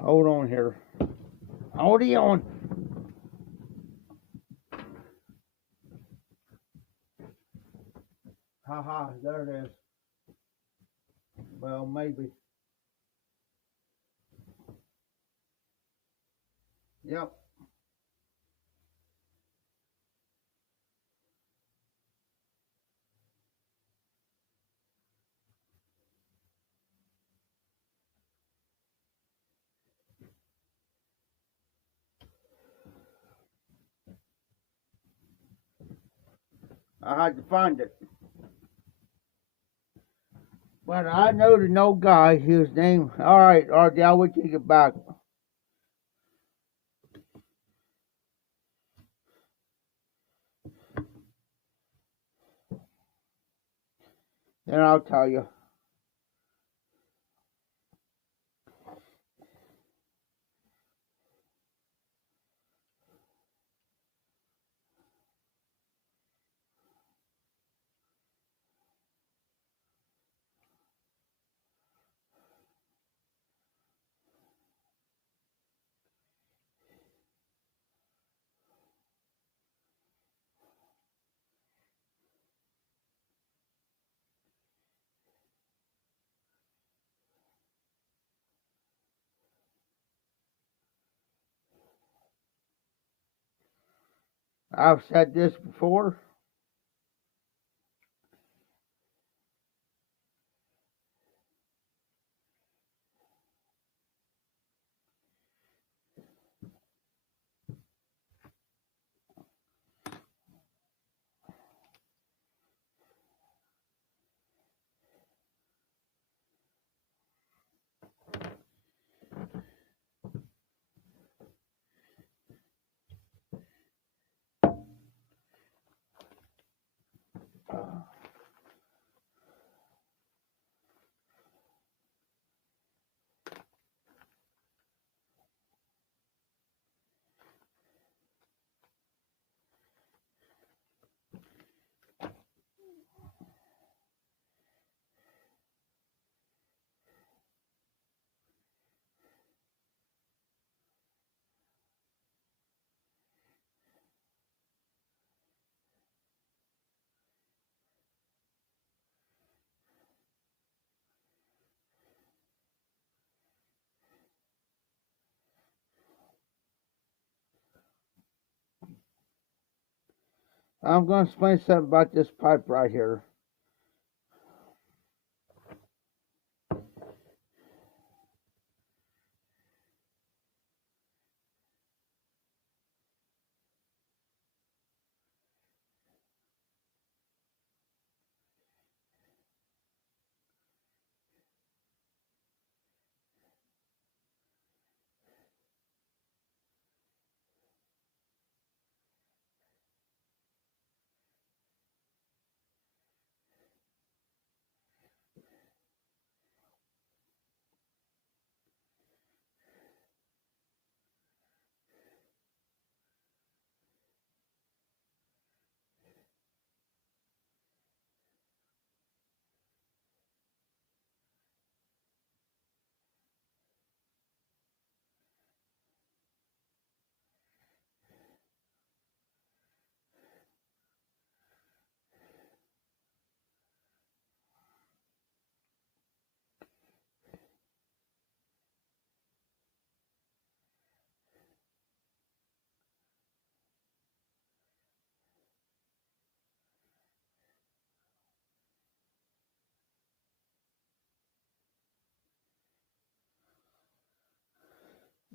Hold on here. Hold on. Haha, there it is. Well, maybe. Yep. I had to find it. But I know the no guy, his name. Alright, RD, I'll wait till you get back. Then I'll tell you. I've said this before. I'm going to explain something about this pipe right here.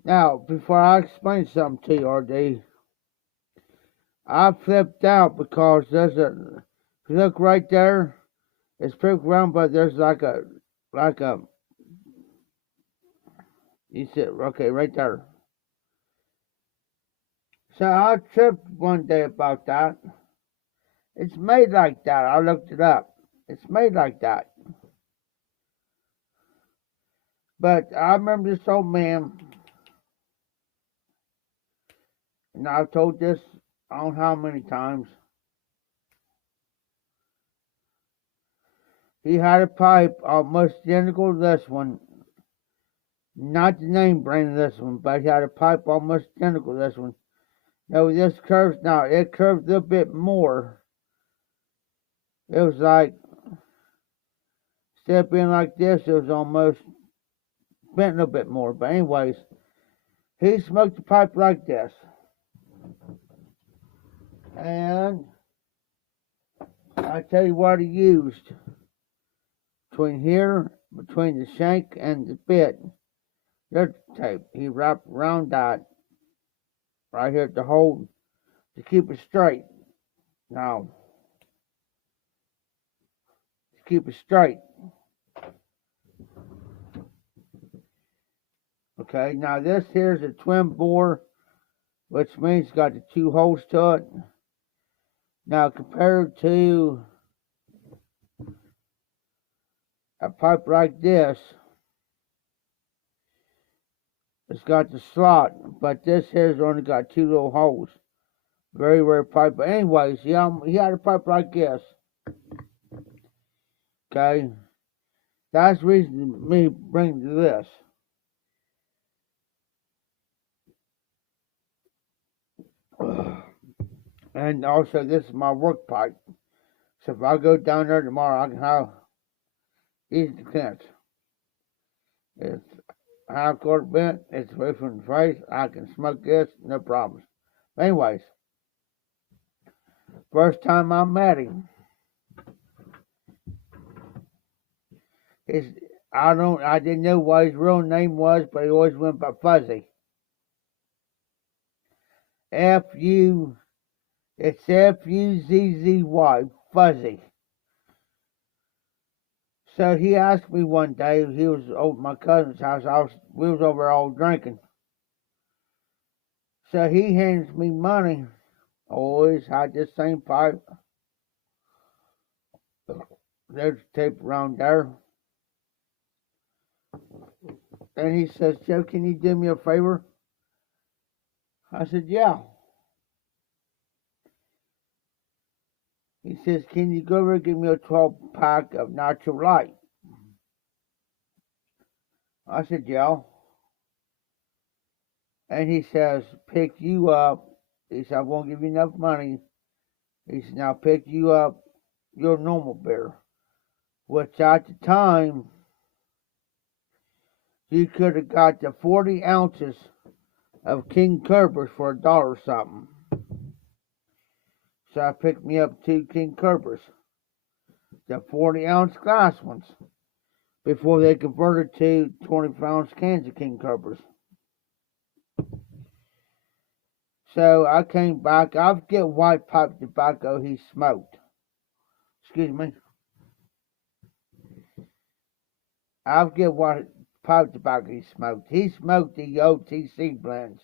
Now, before I explain something to you, RD, I flipped out because there's a, if you look right there, it's pretty round, but there's like a, you see, okay, right there. So I tripped one day about that. It's made like that. I looked it up. It's made like that. But I remember this old man, and I've told this I don't know how many times. He had a pipe almost identical to this one. Not the name brand of this one, but he had a pipe almost identical to this one. No, this curves now. It curved a little bit more. It was like, instead of being like this, it was almost bent a little bit more. But anyways, he smoked the pipe like this. And I tell you what he used. Between here, between the shank and the bit, there's tape. He wrapped around that right here at the hole to keep it straight. Now, keep it straight. Okay, now this here's a twin bore, which means it's got the 2 holes to it. Now compared to a pipe like this, it's got the slot, but this here's only got 2 little holes. Very rare pipe. But anyways, he had a pipe like this. Okay, that's the reason me bring to this. And also, this is my work pipe. So if I go down there tomorrow, I can have easy defense. It's half quarter bent. It's away from the face. I can smoke this, no problems. But anyways, first time I met him, I didn't know what his real name was, but he always went by Fuzzy. It's Fuzzy, Fuzzy. So he asked me one day, he was over at my cousin's house, we was over all drinking. So he hands me money, always had this same pipe. There's tape around there. And he says, Joe, can you do me a favor? I said, yeah. He says, can you go over and give me a 12-pack of Natural Light? I said, yeah. And he says, pick you up. He said, I won't give you enough money. He said, now pick you up your normal beer. Which at the time, you could have got the 40 ounces of King Cobras for $1 something. So I picked me up 2 King Cobras, the 40-ounce glass ones, before they converted to 25-ounce cans of King Cobras. So I came back. I forget white pipe tobacco he smoked. Excuse me. I forget what pipe tobacco he smoked. He smoked the OTC blends.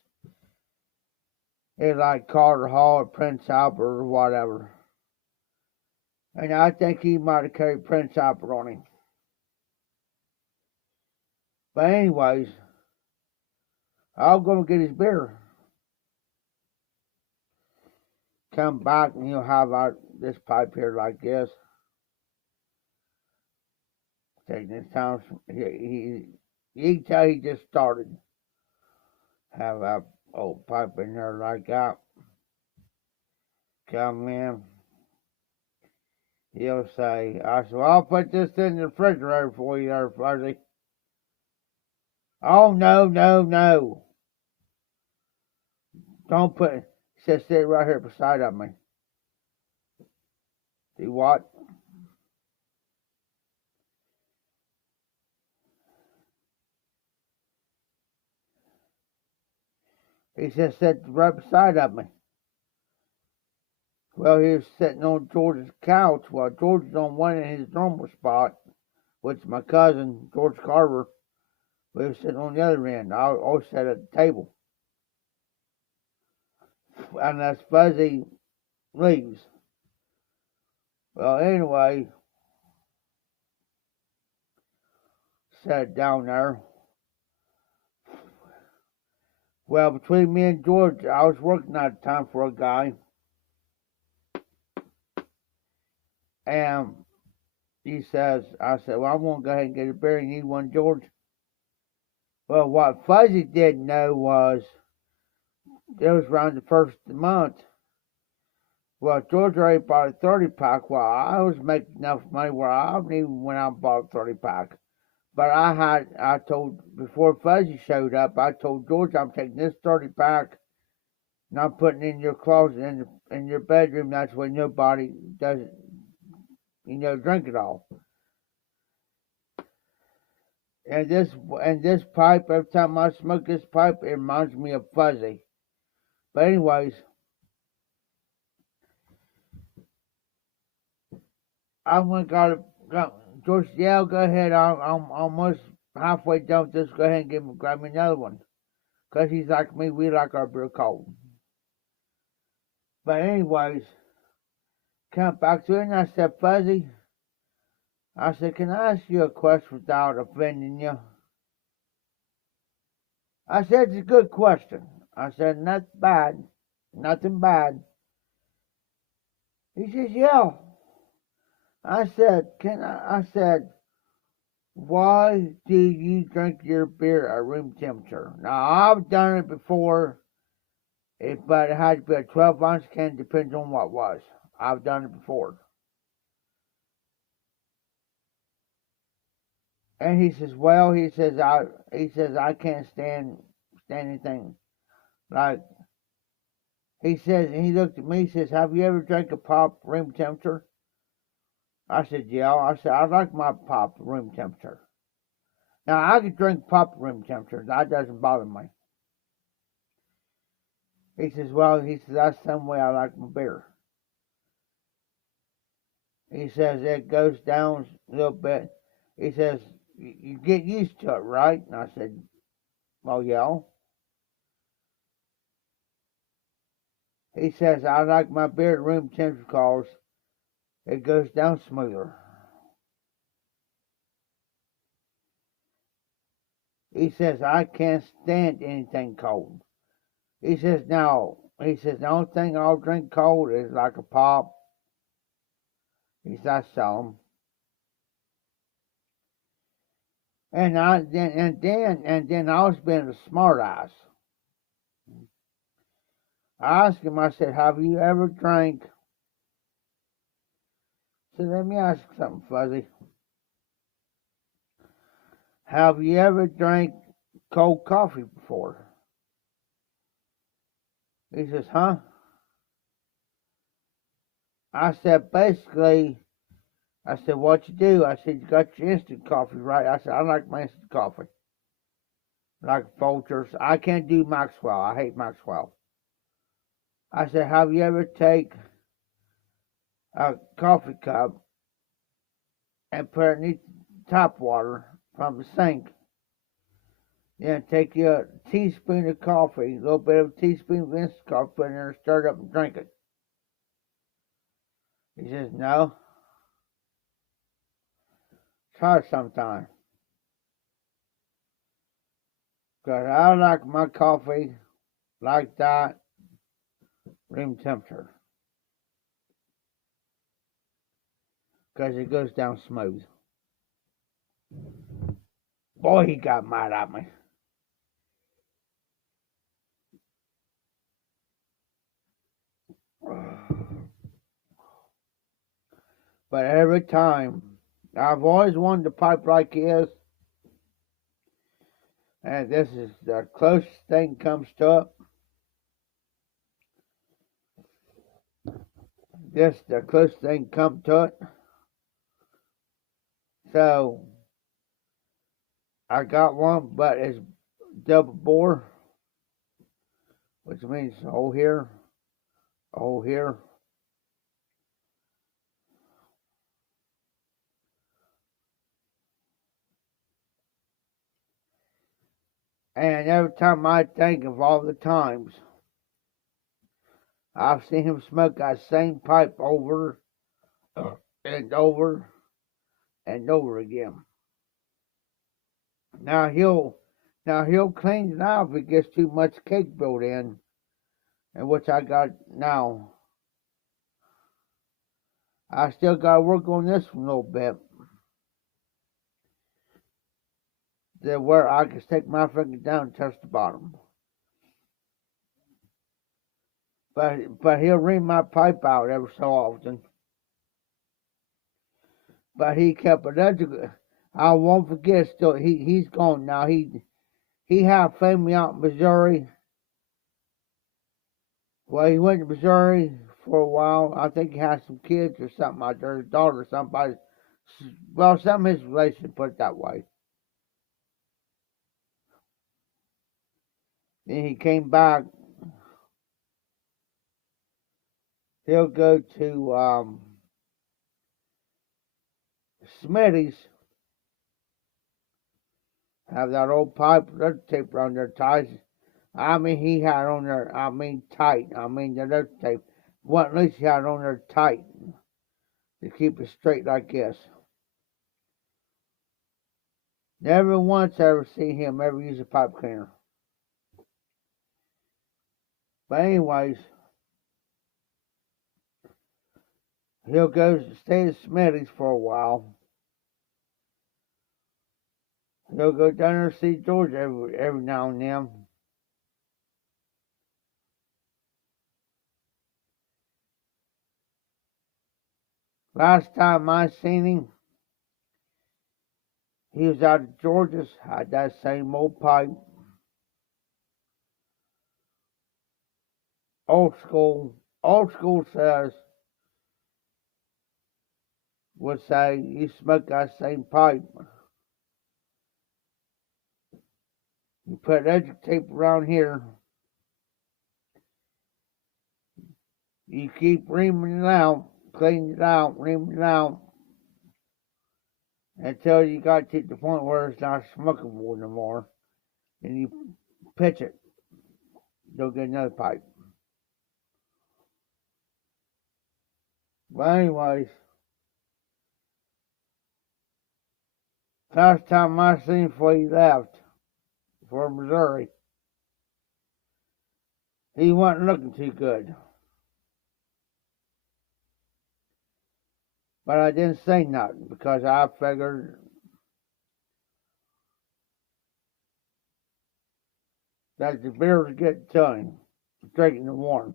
It's like Carter Hall or Prince Albert or whatever. And I think he might have carried Prince Albert on him. But anyways, I'll go and get his beer. Come back and he'll have this pipe here like this. Take this time. You can tell he just started. Have that old pipe in there like that. Come in. He'll say, I said, well, I'll put this in the refrigerator for you there, Fuzzy. Oh, no. Don't put it. He said, sit right here beside of me. See what? He said, sit right beside of me. Well, he was sitting on George's couch while George was on one in his normal spot, which my cousin, George Carver, we were sitting on the other end. I always sat at the table. Unless Fuzzy leaves. Well, anyway, sat down there. Well, between me and George, I was working at the time for a guy. And he says, I said, well, I'm going to go ahead and get a beer. You need one, George? Well, what Fuzzy didn't know was, it was around the first of the month. Well, George already bought a 30-pack. Well, I was making enough money where I haven't even went out and bought a 30-pack. But I told, before Fuzzy showed up, I told George, I'm taking this 30-pack and I'm putting it in your closet in your bedroom. That's where nobody doesn't, drink it all. And this pipe, every time I smoke this pipe, it reminds me of Fuzzy. But anyways, I went and got Go, George, yeah, go ahead. I'm almost halfway done. Just go ahead and grab me another one. Because he's like me, we like our beer cold. But anyways, come back to it, and I said, Fuzzy, I said, can I ask you a question without offending you? I said, it's a good question. I said, not bad, nothing bad. He says, yeah. I said, I said, why do you drink your beer at room temperature? Now, I've done it before, but it had to be a 12-ounce can, depends on what it was. I've done it before. And he says, well, he says, I can't stand anything. Like, he says, and he looked at me, he says, have you ever drank a pop room temperature? I said, yeah. I said, I like my pop room temperature. Now, I can drink pop room temperature. That doesn't bother me. He says, well, he says, that's the same way I like my beer. He says, it goes down a little bit. He says, you get used to it, right? And I said, well, yeah. He says, I like my beer at room temperature because it goes down smoother. He says, I can't stand anything cold. He says, no. He says, the only thing I'll drink cold is like a pop. He says, I sell them. And then I was being a smart ass. I asked him, I said, have you ever drank? I said, let me ask you something, Fuzzy. Have you ever drank cold coffee before? He says, huh? I said, basically, I said, what you do? I said, you got your instant coffee, right? I said, I like my instant coffee. Like Folgers. I can't do Maxwell. I hate Maxwell. I said, have you ever take a coffee cup and put it in tap water from the sink? Then take your teaspoon of coffee, a little bit of a teaspoon of instant coffee, put it in there, stir it up and drink it. He says, no. Try it sometime. Because I like my coffee like that, room temperature. Because it goes down smooth. Boy, he got mad at me. But every time, I've always wanted to pipe like his. And this is the closest thing comes to it. This the closest thing come to it. So I got one, but it's double bore, which means a hole here, a hole here. And every time I think of all the times I've seen him smoke that same pipe over and over and over again. Now he'll clean it out if it gets too much cake built in, and which I got now. I still got to work on this one a little bit. Where I can stick my finger down and touch the bottom. But he'll ream my pipe out every so often. But he kept it. I won't forget. Still, he's gone now. He had family out in Missouri. Well, he went to Missouri for a while. I think he had some kids or something out there, his daughter or somebody. Well, some of his relations put it that way. Then he came back. He'll go to Smitty's have that old pipe duct tape around their ties. I mean, he had on there, tight. The duct tape. What at least he had on there tight to keep it straight like this. Never once ever seen him ever use a pipe cleaner. But anyways, he'll go stay at Smitty's for a while. He'll go down there to see George every now and then. Last time I seen him, he was out of George's, had that same old pipe. Old school would say, you smoke that same pipe. You put edge tape around here. You keep reaming it out, cleaning it out, reaming it out, until you got to the point where it's not smokable no more. And you pitch it. You'll get another pipe. But anyways, last time I seen him before he left for Missouri, he wasn't looking too good. But I didn't say nothing because I figured that the beer was getting to him, drinking the warm.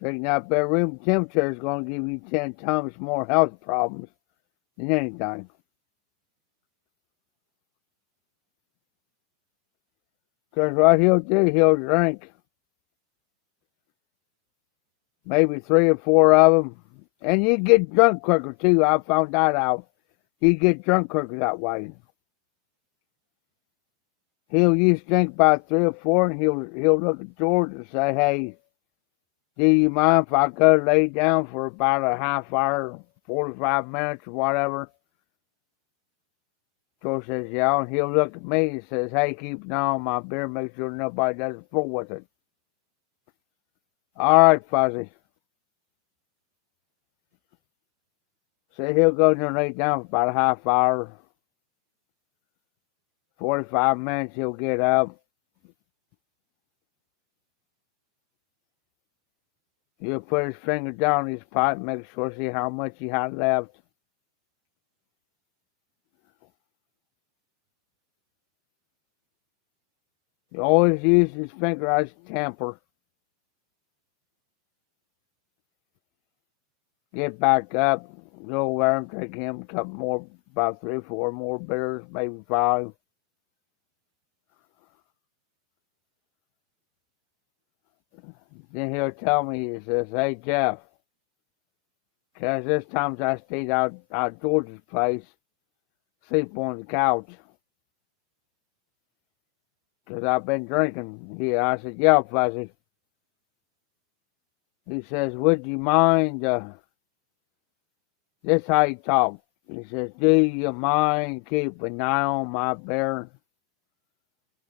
Drinking that beer room temperature is going to give you 10 times more health problems than anything. Because what he'll do, he'll drink maybe 3 or 4 of them. And you get drunk quicker too. I found that out. You get drunk quicker that way. He'll use drink about 3 or 4, and he'll look at George and say, "Hey, do you mind if I go lay down for about a half hour, 45 minutes, or whatever?" George says, "Yeah." And he'll look at me and says, "Hey, keep an eye on my beer. Make sure nobody doesn't fool with it." "All right, Fuzzy." So he'll go there and lay down for about a half hour, 45 minutes. He'll get up. He'll put his finger down his pipe, make sure see how much he had left. He always uses his finger as a tamper. Get back up, go over and take him a couple more, about 3 or 4 more beers, maybe 5. Then he'll tell me, he says, "Hey, Jeff," because this times I stayed out George's place, sleep on the couch, because I've been drinking here. I said, "Yeah, Fuzzy." He says, "Would you mind," this how he talked. He says, "Do you mind keep an eye on my bear?"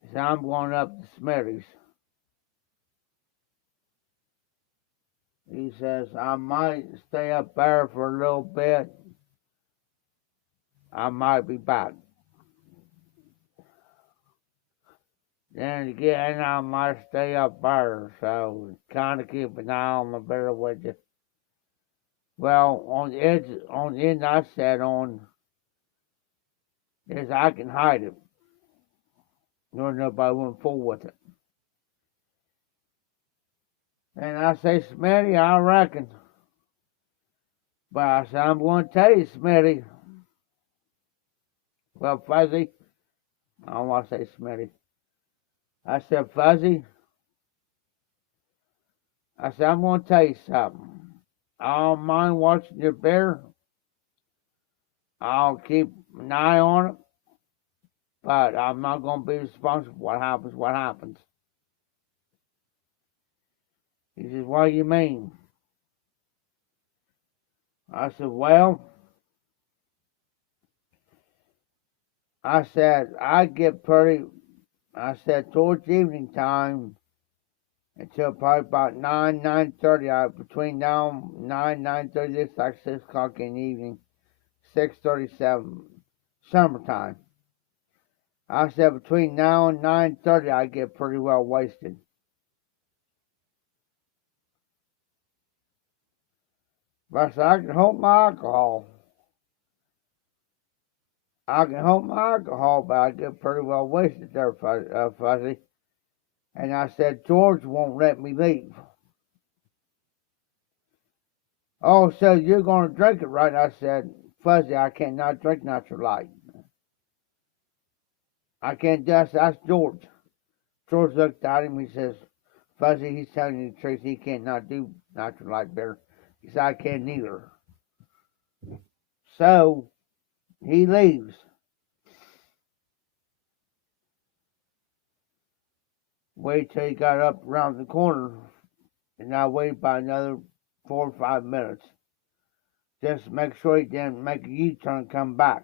He said, "I'm going up to Smitty's." He says, "I might stay up there for a little bit. I might be back. Then again, I might stay up there, so kind of keep an eye on my bear with you." Well, on the end I sat on is I can hide it. Nobody won't fool with it. And I say, "Smitty, I reckon." But I said, "I'm going to tell you, Smitty." Well, Fuzzy, I don't want to say Smitty. I said, "Fuzzy," I said, "I'm going to tell you something. I don't mind watching your bear. I'll keep an eye on it. But I'm not going to be responsible for what happens." He says, "What do you mean?" I said, "Well, I said, I get pretty, I said, towards evening time, until probably about 9:30. Between now 9:30, it's like 6 o'clock in the evening, 6:37, summertime. I said between now and 9:30, I get pretty well wasted. But I said, I can hold my alcohol. I can hold my alcohol, but I get pretty well wasted there, Fuzzy. And I said, George won't let me leave. Oh, so you're going to drink it, right? I said, Fuzzy, I cannot drink Natural Light. I can't just ask George. George looked at him. He says, Fuzzy, he's telling you the truth. He cannot do Natural Light beer. He said, I can't neither. So he leaves. Wait till he got up around the corner, and I waited by another 4 or 5 minutes. Just to make sure he didn't make a U-turn and come back.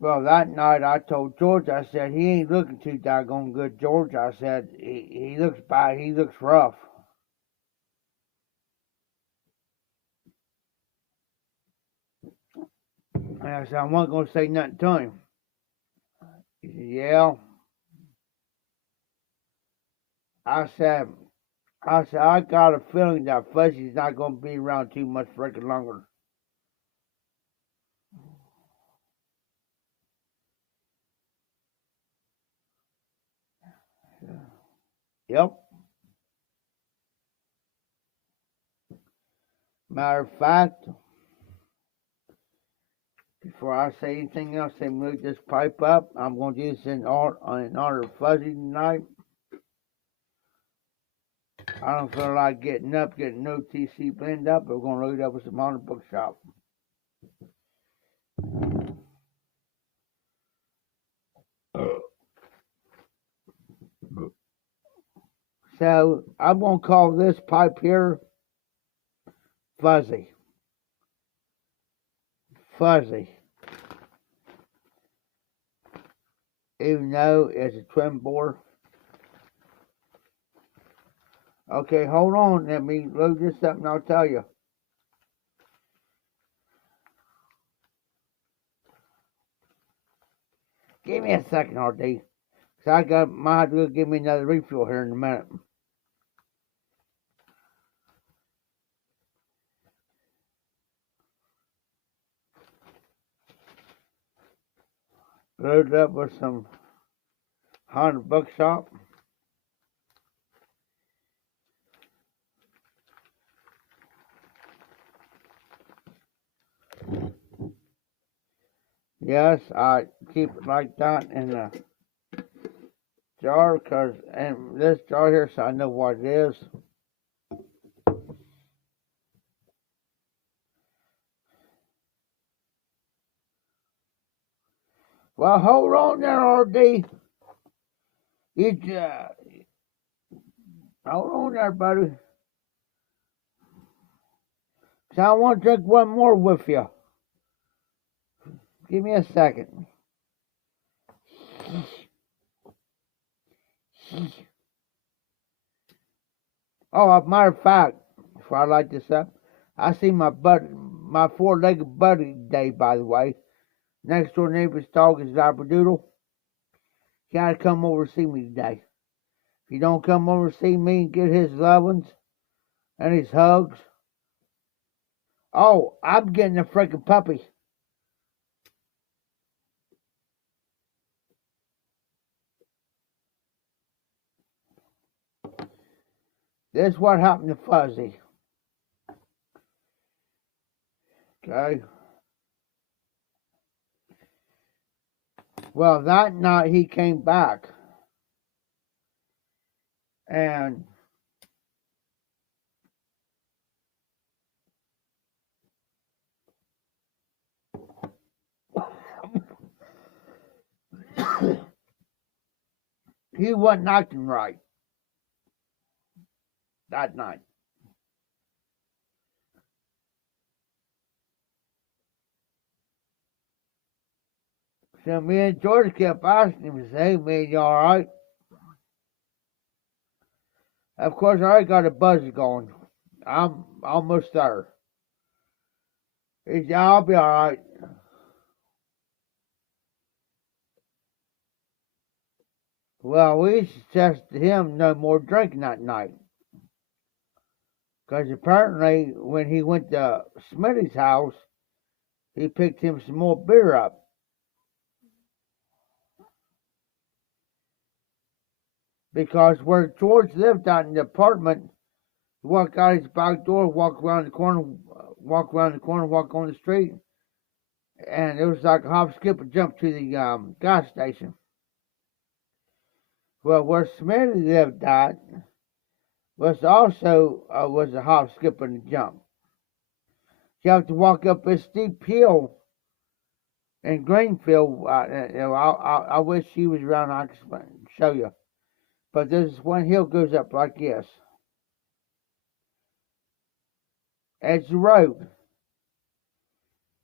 Well, that night I told George, I said, he ain't looking too doggone good, George. I said, he looks bad, he looks rough. And I said, I wasn't going to say nothing to him. He said, yeah. I said, I got a feeling that Fuzzy's not going to be around too much freaking longer. Yep. Matter of fact, before I say anything else, they move this pipe up. I'm going to do this in honor of Fuzzy tonight. I don't feel like getting up, getting no TC blend up, but we're going to load up with some Haunted Bookshop. So I'm going to call this pipe here Fuzzy. Fuzzy. Even though it's a twin bore. Okay, hold on. Let me load this up and I'll tell you. Give me a second, RD. Cause might have to give me another refill here in a minute. Loaded up with some Haunted Bookshop. Yes, I keep it like that in a jar, and this jar here, so I know what it is. Well, hold on there, RD. Hold on there, buddy. So I want to drink one more with you. Give me a second. Oh, as a matter of fact, before I light this up, I see my four-legged buddy today, by the way. Next door neighbor's dog is Labradoodle. He got to come over and see me today. If you don't come over and see me and get his lovings and his hugs, oh, I'm getting a freaking puppy. This is what happened to Fuzzy. Okay. Well, that night he came back. And he wasn't acting right that night. So me and George kept asking him, "Hey man, you alright?" Of course, I already got a buzz going. I'm almost there. He said, "I'll be alright." Well, we suggested him no more drinking that night. Because apparently, when he went to Smitty's house, he picked him some more beer up. Because where George lived out in the apartment, he walked out his back door, walk around the corner, walk on the street, and it was like a hop, skip, and jump to the gas station. Well, where Smitty lived at was also was a hop, skip, and a jump. You have to walk up a steep hill in Greenfield. I wish she was around. I could show you. But there's one hill goes up like this. It's the road.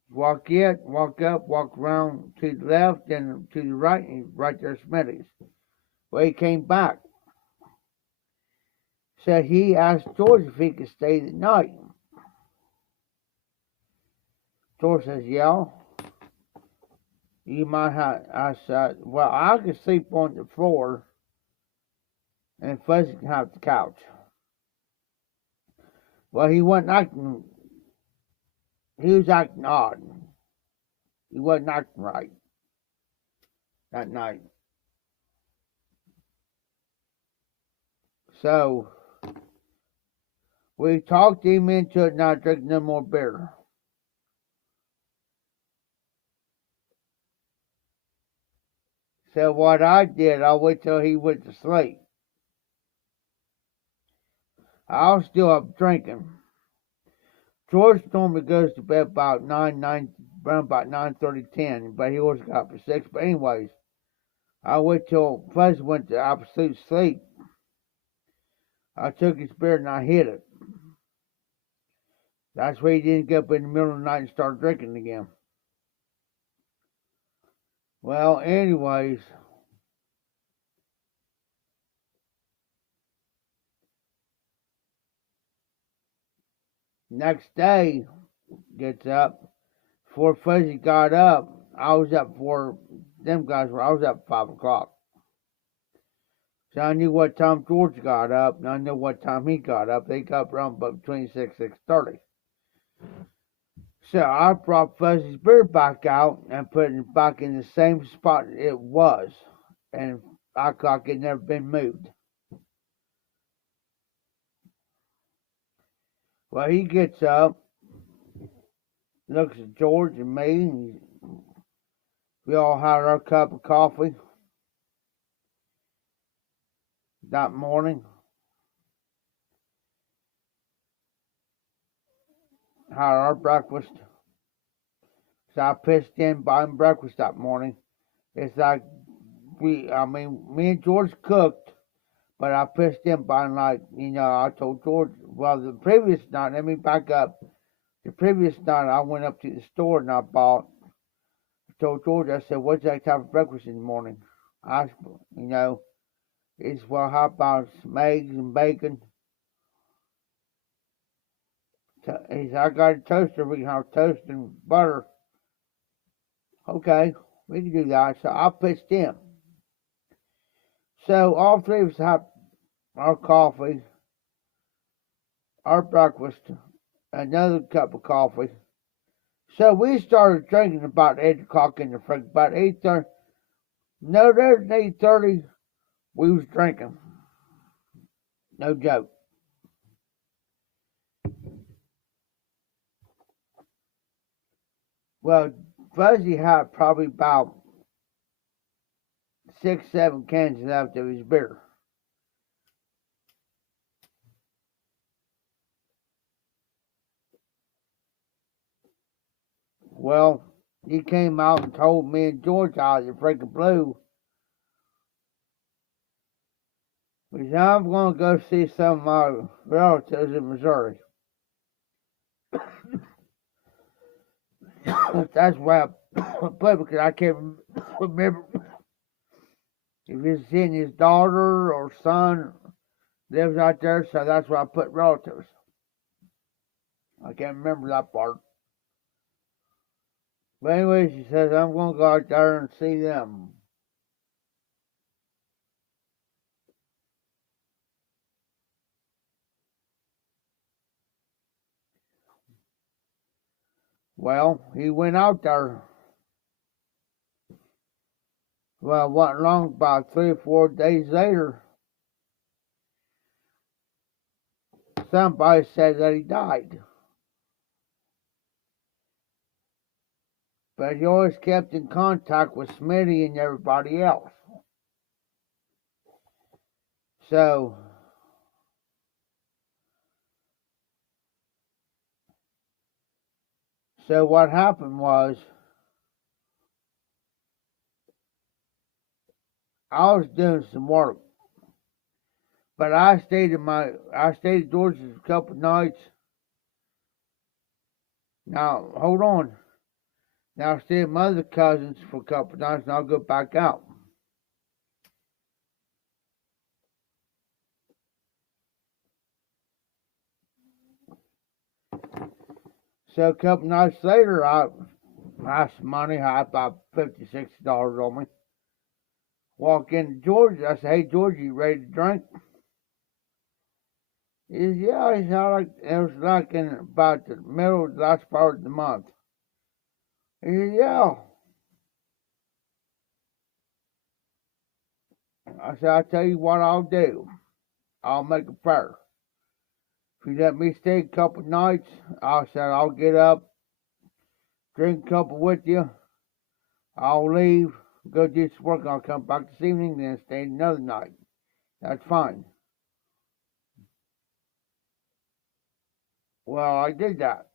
Walk up, walk around to the left, and to the right, and right there's Smitty's. Well, he came back. Said he asked George if he could stay the night. George says, "Yeah." You might have. I said, "Well, I could sleep on the floor, and Fuzzy can have the couch." Well, he wasn't acting. He was acting odd. He wasn't acting right that night. So we talked him into it, not drinking no more beer. So what I did, I waited till he went to sleep. I was still up drinking. George normally goes to bed about around about 9:30, 10, but he always got up at 6. But anyways, I waited till Fuzzy went to absolute sleep. I took his beer and I hid it. That's why he didn't get up in the middle of the night and start drinking again. Well, anyways, next day, gets up. Before Fuzzy got up, I was up before them guys were. I was up at 5 o'clock. So I knew what time George got up, and I knew what time he got up. They got up around between 6 and 6:30. So I brought Fuzzy's beer back out and put it back in the same spot it was. And I thought it had never been moved. Well, he gets up, looks at George and me, and we all had our cup of coffee that morning. Had our breakfast. So I pitched in buying breakfast that morning. It's like me and George cooked, but I pitched in buying, like, I told George, well, the previous night, let me back up. The previous night I went up to the store and I told George, I said, "What's that type of breakfast in the morning?" It's, "Well, how about some eggs and bacon?" He said, "I got a toaster, we can have toast and butter." Okay, we can do that. So I pitched in. So all three of us had our coffee, our breakfast, another cup of coffee. So we started drinking about 8 o'clock in the freak. About 8:30. No, there's 8:30. We was drinking. No joke. Well, Fuzzy had probably about 6, 7 cans left of his beer. Well, he came out and told me and George out of the freaking blue. He said, "I'm going to go see some of my relatives in Missouri." That's why but because I can't remember if he's seeing his daughter or son lives out there, so that's why I put relatives. I can't remember that part. But anyway, she says, I'm going to go out there and see them. Well, he went out there. Well, it wasn't long, about 3 or 4 days later, somebody said that he died. But he always kept in contact with Smitty and everybody else. So what happened was, I was doing some work, but I stayed at George's a couple of nights. Now, hold on. Now, I stayed at my other cousins for a couple of nights, and I'll go back out. So a couple of nights later, I had some money. I had about $50, $60 on me. Walk into George. I said, "Hey, George, you ready to drink?" He said, "Yeah." He said, it was like in about the middle of the last part of the month. He said, "Yeah." I said, "I'll tell you what I'll do. I'll make a prayer. If you let me stay a couple of nights," I said, "I'll get up, drink a couple with you. I'll leave, go do some work. I'll come back this evening, then stay another night. That's fine." Well, I did that.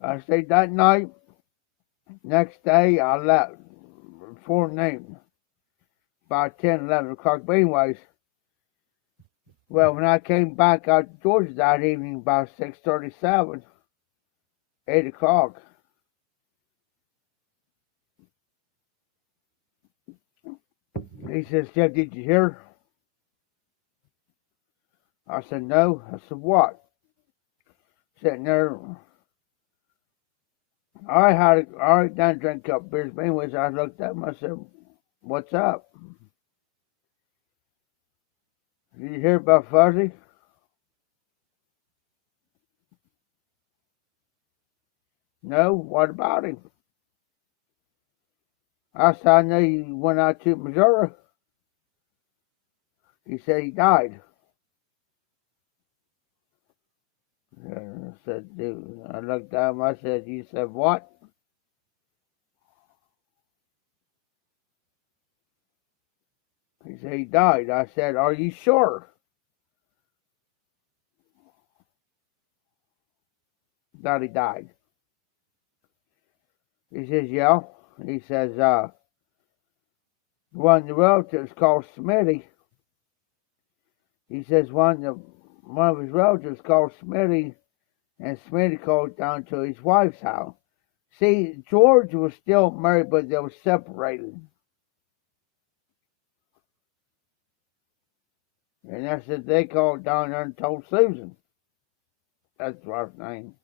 I stayed that night. Next day, I left before noon, about 10, 11 o'clock. But anyways, well, when I came back out to Georgia that evening, about 6:37, 8 o'clock, he says, "Jeff, did you hear?" I said, "No." I said, "What?" Sitting there, I had already done drink a couple beers, but anyways, I looked at him. I said, "What's up? Did you hear about Fuzzy?" "No, what about him?" I said, "I know you went out to Missouri." He said he died. I said, "Dude," I looked at him. I said, "You said what?" He said he died. I said, "Are you sure that he died?" He says, "Yeah." He says, one of the relatives called Smitty. He says one of his relatives called Smitty, and Smitty called down to his wife's house. See, George was still married, but they were separated. And I said they called down there and told Susan. That's the wife's name.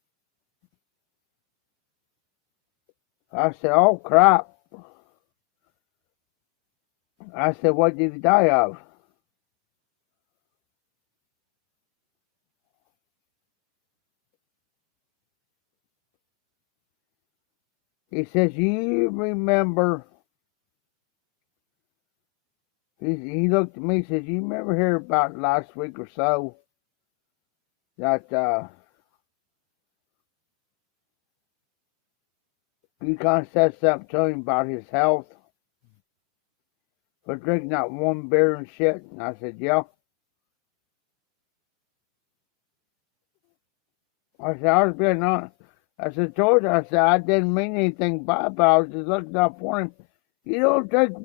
I said, "Oh crap." I said, "What did he die of?" He says, "You remember?" He looked at me and says, "You remember here about last week or so that you kind of said something to him about his health for drinking that one beer and shit?" And I said, "Yeah." I said, "I was being honest." I said, "George," I said, "I didn't mean anything by it, but I was just looking up for him. You don't drink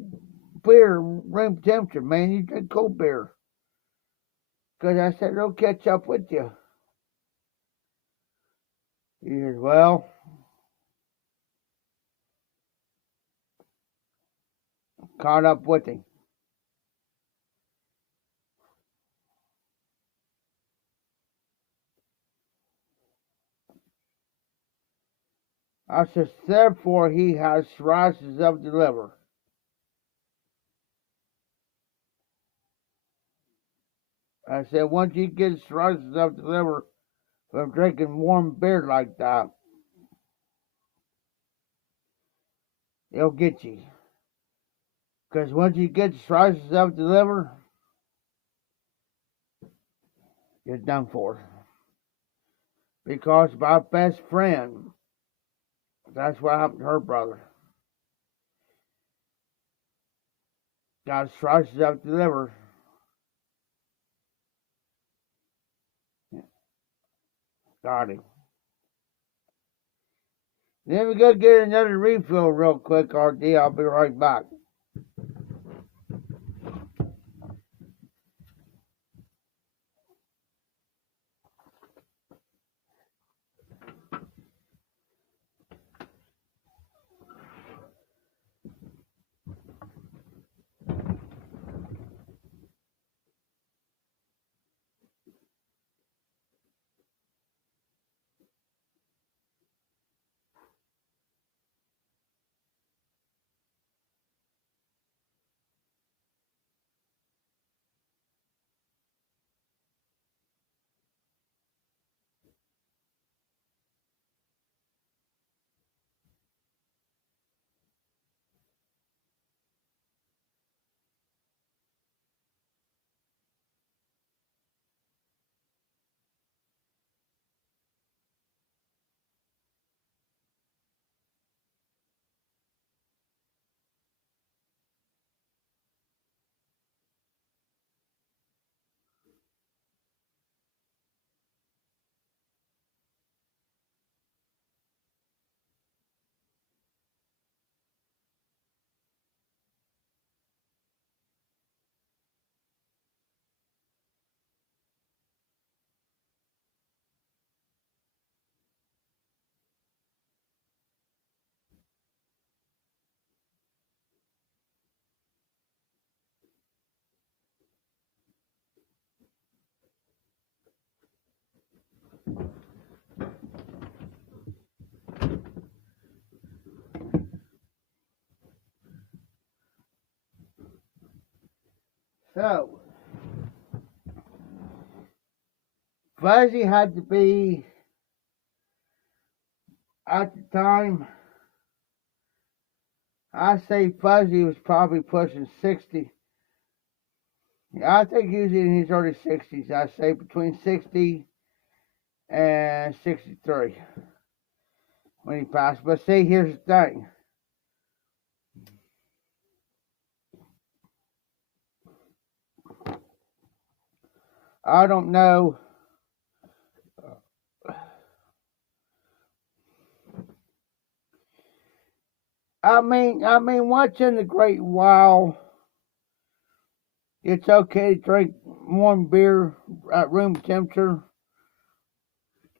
beer room temperature, man. You drink cold beer." Because I said, "It'll catch up with you." He says, well, caught up with him. I said, therefore he has cirrhosis of the liver. I said, once you get cirrhosis of the liver from drinking warm beer like that, it'll get you. Because once you get cirrhosis of the liver, you're done for. Because my best friend, that's what happened to her brother. Got cirrhosis of the liver. Got him. Then we go get another refill real quick, RD. I'll be right back. So, Fuzzy had to be, at the time, I say Fuzzy was probably pushing 60. I think he was in his early 60s. I say between 60 and 63 when he passed. But see, here's the thing. I don't know. I mean, once in a great while, it's okay to drink warm beer at room temperature,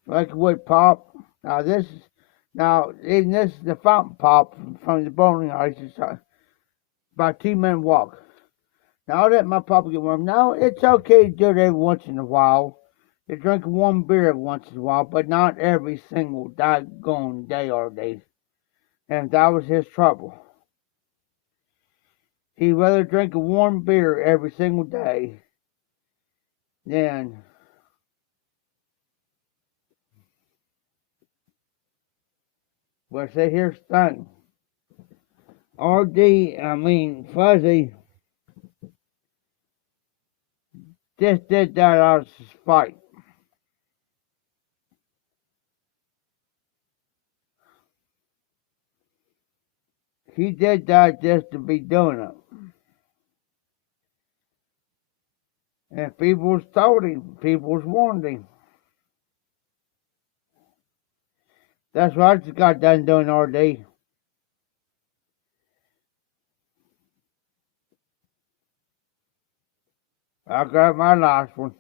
like it would pop. This is the fountain pop from the bowling ice. It's about a 2-minute walk. Now I let my pop get warm. Now it's okay to do it every once in a while. To drink a warm beer every once in a while, but not every single daggone day or day. And that was his trouble. He'd rather drink a warm beer every single day than well, see, here's the thing. Fuzzy just did that out of spite. He did that just to be doing it. And people told him, people warned him. That's what I just got done doing RD. I got my last one.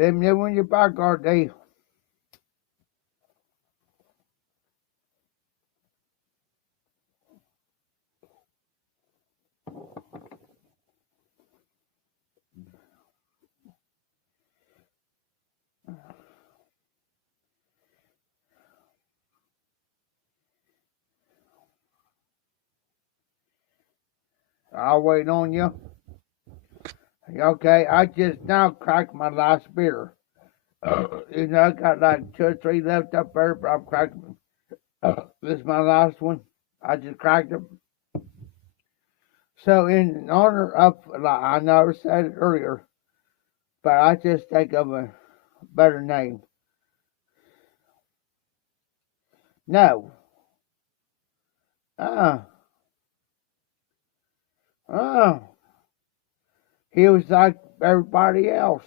Let me know when you're back, RD. I'll wait on you. Okay, I just now cracked my last beer. You know, I got like 2 or 3 left up there, but I'm cracking. This is my last one. I just cracked them. So, in honor of, like, I never said it earlier, but I just think of a better name. No. Uh, uh, he was like everybody else.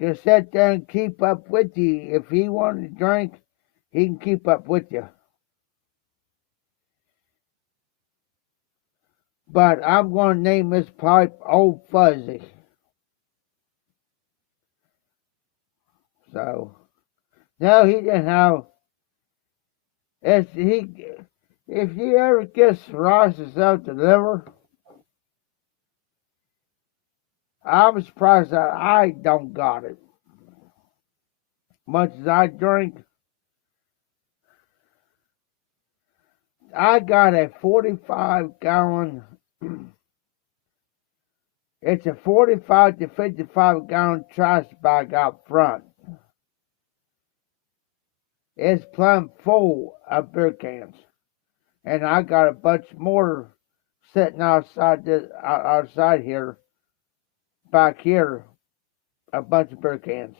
Just sit there and keep up with you. If he wanted to drink, he can keep up with you. But I'm going to name this pipe Old Fuzzy. So, no, he didn't have. If you ever get cirrhosis of the liver, I'm surprised that I don't got it. Much as I drink, I got a 45-gallon. It's a 45 to 55-gallon trash bag out front. It's plumb full of beer cans, and I got a bunch more sitting outside here, back here, a bunch of beer cans.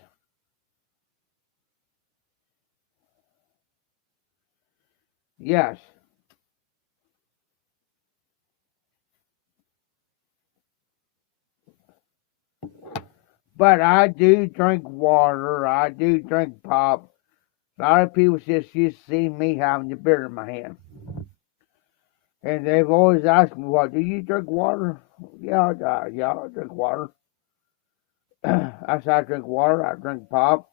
Yes. But I do drink water. I do drink pop. A lot of people just used to see me having the beer in my hand. And they've always asked me, "Well, do you drink water?" Yeah, I drink water. I said, I drink water. I drink pop.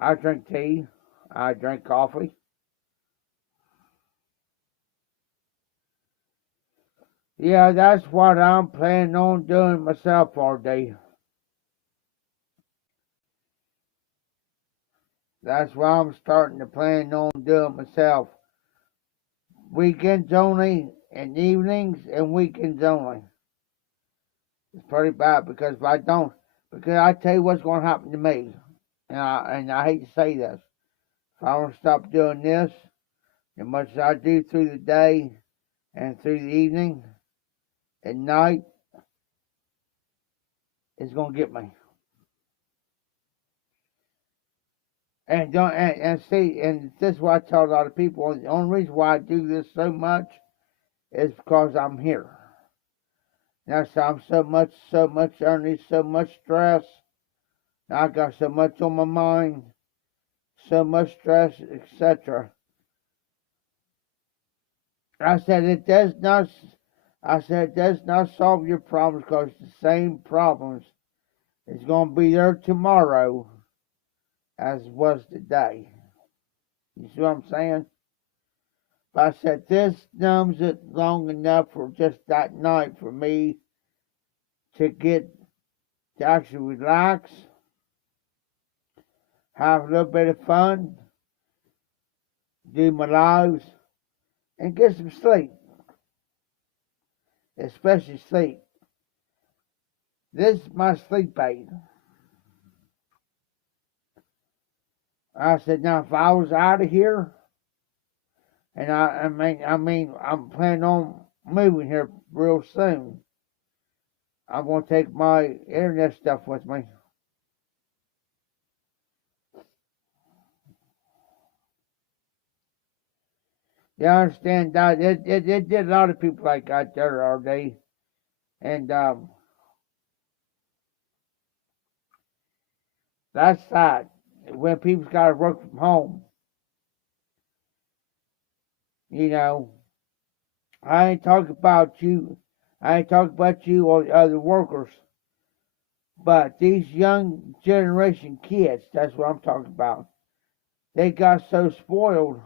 I drink tea. I drink coffee. Yeah, that's what I'm planning on doing myself all day. That's what I'm starting to plan on doing myself. Weekends only, and evenings and weekends only. It's pretty bad because if I don't, because I tell you what's going to happen to me, and I hate to say this, if I don't stop doing this, as much as I do through the day and through the evening and night, it's going to get me. And don't and see, and this is what I tell a lot of people. The only reason why I do this so much is because I'm here. Now, so I'm so much underneath so much stress. I got so much on my mind, so much stress, etc. I said it does not. I said it does not solve your problems because the same problems is going to be there tomorrow as was today. You see what I'm saying? But I said this numbs it long enough for just that night for me to get to actually relax, have a little bit of fun, do my lives, and get some sleep. Especially sleep. This is my sleep aid. I said, now if I was out of here, and I'm planning on moving here real soon. I'm gonna take my internet stuff with me. You understand that? It did a lot of people like out there all day, and that's sad. When people's got to work from home, you know, I ain't talking about you. I ain't talking about you or the other workers. But these young generation kids, that's what I'm talking about. They got so spoiled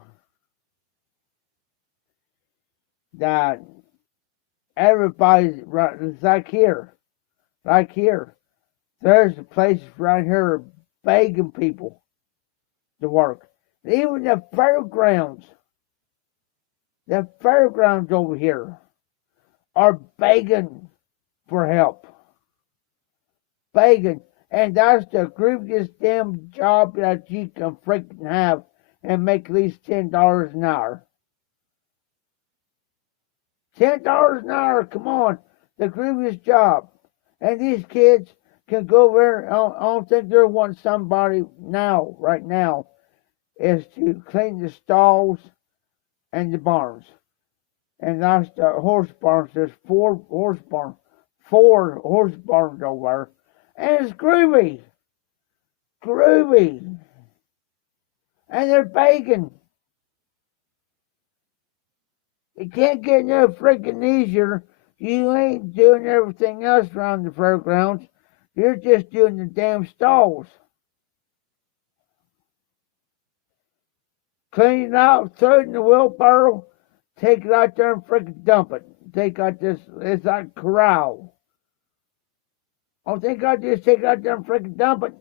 that everybody's right. It's like here. Like here. There's places right here begging people to work. Even the fairgrounds over here are begging for help. Begging. And that's the grooviest damn job that you can freaking have and make at least $10 an hour. $10 an hour, come on. The grooviest job. And these kids can go over. I don't think they're wanting somebody now, right now, is to clean the stalls and the barns. And that's the horse barns. There's four horse barns over there. And it's groovy. Groovy. And they're begging. It can't get no freaking easier. You ain't doing everything else around the fairgrounds. You're just doing the damn stalls. Clean it out, throw it in the wheelbarrow, take it out there and freaking dump it. Take out this, it's like corral. All they got to do is take it out there and freaking dump it.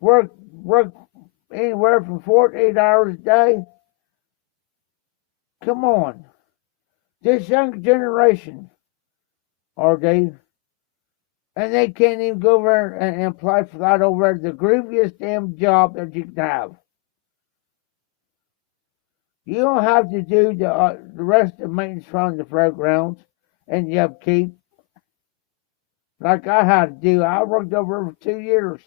Work anywhere from 4 to 8 hours a day. Come on. This young generation, are they? And they can't even go over and apply for that over the grooviest damn job that you can have. You don't have to do the rest of the maintenance around the fairgrounds and the upkeep like I had to do. I worked over for 2 years.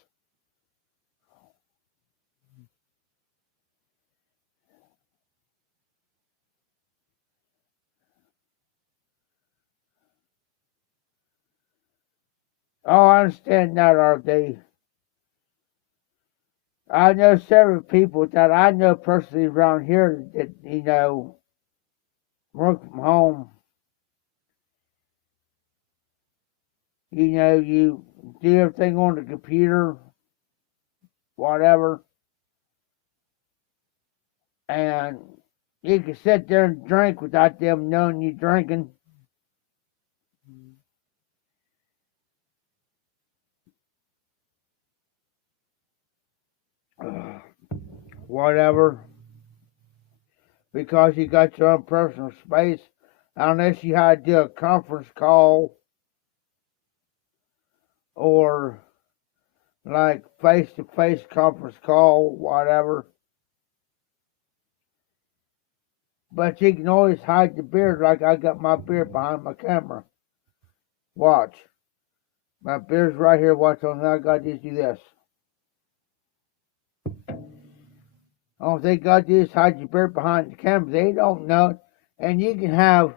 Oh, I understand that, RD. I know several people that I know personally around here that, work from home. You do everything on the computer, whatever, and you can sit there and drink without them knowing you're drinking. Whatever, because you got your own personal space, unless you had to do a conference call or like face-to-face conference call, whatever. But you can always hide the beard, like I got my beard behind my camera. Watch. My beard's right here. Watch on. I got to do this. Oh, they got this hide your beard behind the camera. They don't know it. And you can have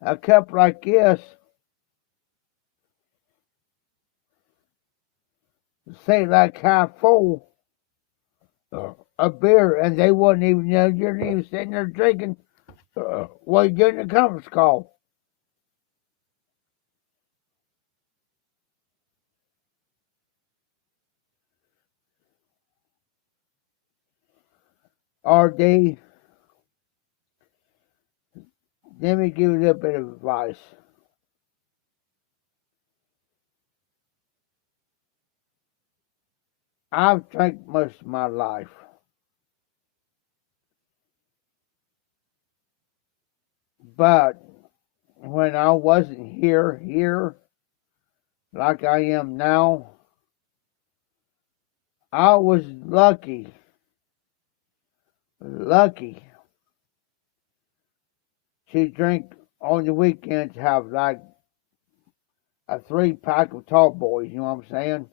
a cup like this, say like half full of beer, and they wouldn't even know you're not even sitting there drinking while you're doing the conference call. RD, let me give you a little bit of advice. I've drank most of my life. But when I wasn't here, like I am now, I was lucky to drink on the weekends, have like a 3-pack of tall boys, you know what I'm saying?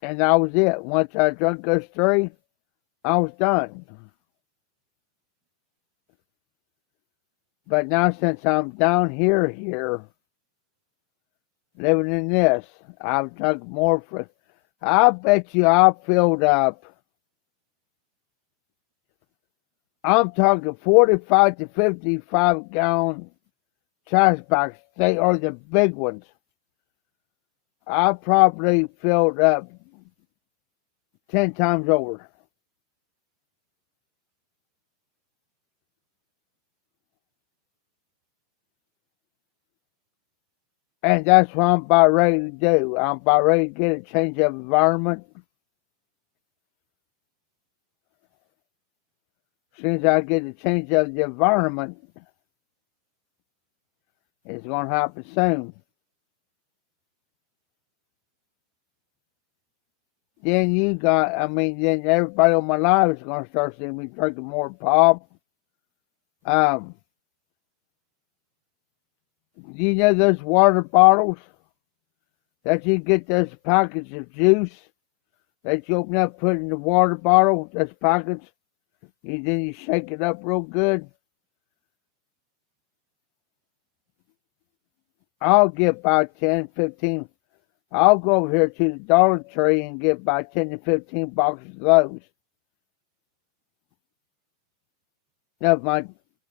And that was it. Once I drank those 3, I was done. But now since I'm down here, living in this, I've drunk more for, I bet you I filled up I'm talking 45 to 55 gallon trash bags. They are the big ones. I probably filled up 10 times over. And that's what I'm about ready to do. I'm about ready to get a change of environment. As soon as I get a change of the environment, it's going to happen soon. Then then everybody on my live is going to start seeing me drinking more pop. Um, do you know those water bottles that you get those packets of juice that you open up, put in the water bottle, those packets, and then you shake it up real good? I'll get about 10, 15. I'll go over here to the Dollar Tree and get about 10 to 15 boxes of those.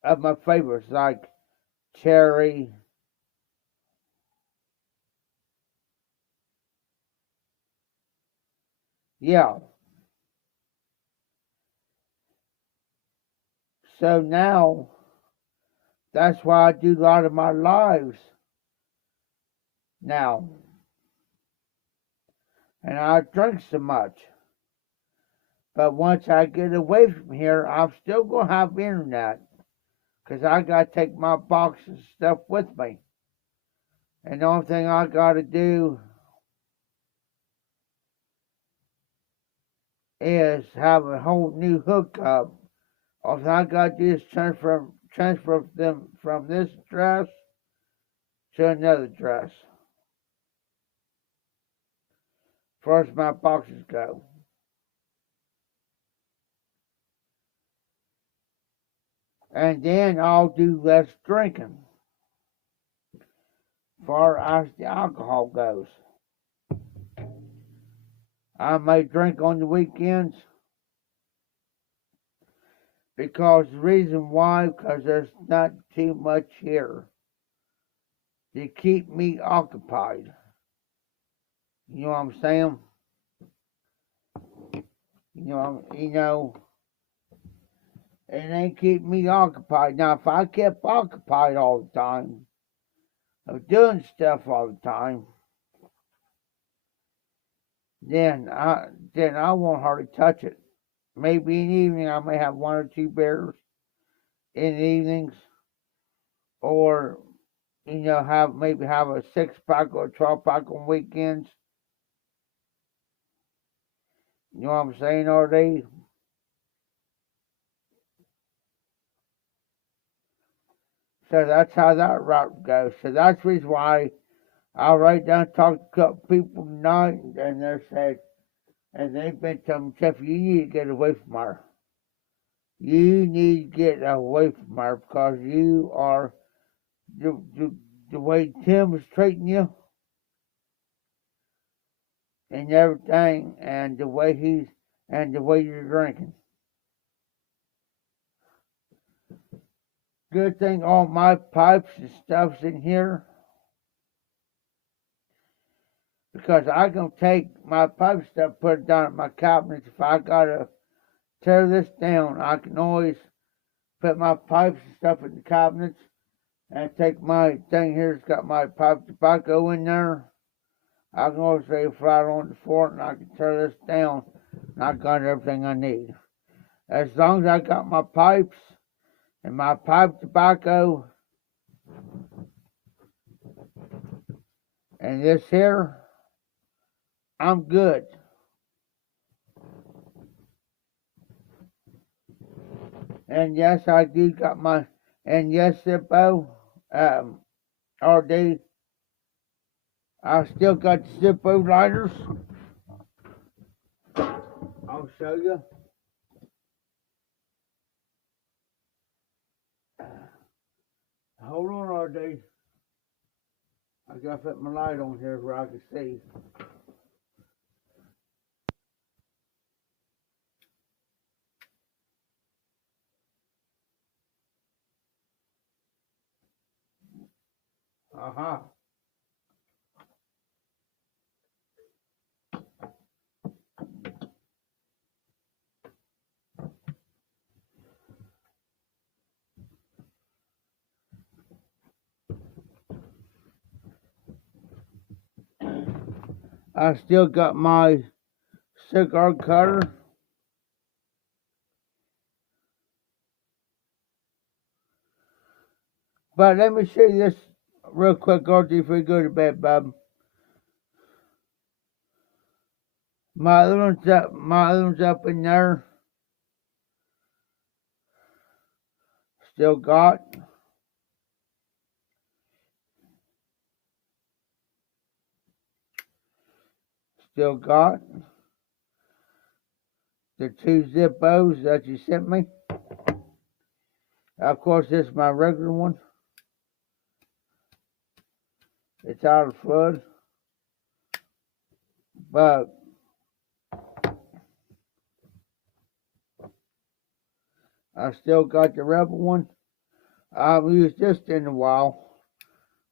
Of my favorites, like cherry. Yeah. So now that's why I do a lot of my lives now. And I drink so much. But once I get away from here, I'm still going to have internet. Because I got to take my box of stuff with me. And the only thing I got to do is have a whole new hookup. All I got to do is transfer them from this address to another address. As far as my boxes go. And then I'll do less drinking. As far as the alcohol goes. I may drink on the weekends. Because the reason why, because there's not too much here to keep me occupied. You know what I'm saying? It ain't keep me occupied. Now, if I kept occupied all the time, of doing stuff all the time, then I won't hardly touch it. Maybe in the evening I may have one or two beers in the evenings, or have a 6-pack or a 12-pack on weekends. You know what I'm saying, RD? So that's how that route goes. So that's the reason why I write down, talk to a couple people tonight, and they said, and they've been telling me, Jeff, you need to get away from her. You need to get away from her because you are the way Tim is treating you and everything, and the way you're drinking. Good thing all my pipes and stuff's in here, because I can take my pipe stuff, put it down at my cabinets. If I gotta tear this down, I can always put my pipes and stuff in the cabinets and take my thing here. It's got my pipe tobacco in there. I can always lay it flat on the floor and I can tear this down and I got everything I need. As long as I got my pipes and my pipe tobacco and this here, I'm good. And yes, I do got and yes, Zippo, RD, I still got the Zippo lighters. I'll show you. Hold on, RD. I gotta put my light on here where I can see. Uh-huh. I still got my cigar cutter. But let me show you this real quick, Archie, before you go to bed, Bob. My other one's up in there. Still got. Still got. The 2 Zippos that you sent me. Of course, this is my regular one. It's out of flood. But I still got the Rebel one. I haven't used this in a while.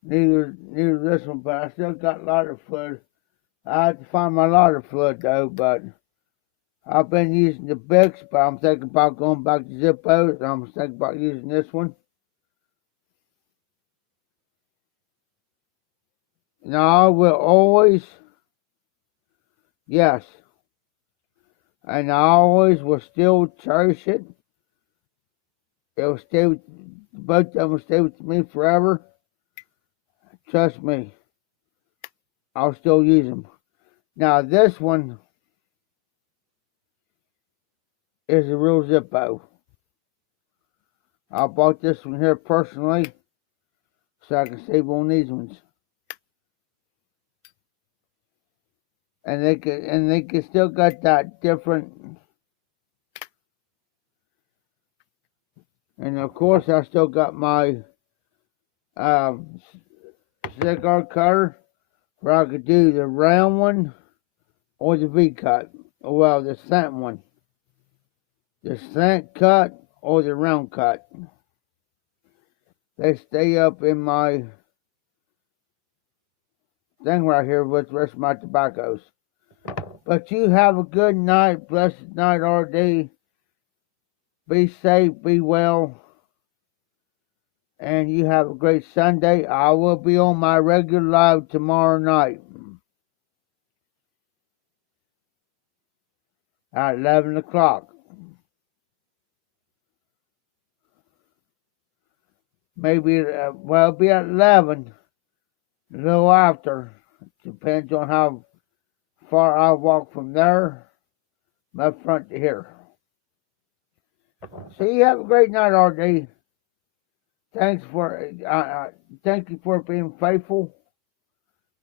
Neither this one, but I still got lighter fluid. I have to find my lighter fluid though, but I've been using the Bix, but I'm thinking about going back to Zippos. I'm thinking about using this one. Now I will always, yes, and I always will still cherish it. It will stay with, both of them will stay with me forever. Trust me, I'll still use them. Now this one is a real Zippo. I bought this one here personally so I can save on these ones. And they can still got that different. And of course I still got my cigar cutter where I could do the round one or the V cut. Well, the slant one. The slant cut or the round cut. They stay up in my thing right here with the rest of my tobaccos. But you have a good night, blessed night, RD. Be safe, be well, and you have a great Sunday. I will be on my regular live tomorrow night at 11 o'clock. Maybe, well, it'll be at 11, a little after. Depends on how far I walk from there, my front to here. So you have a great night, RD. Thank you for being faithful.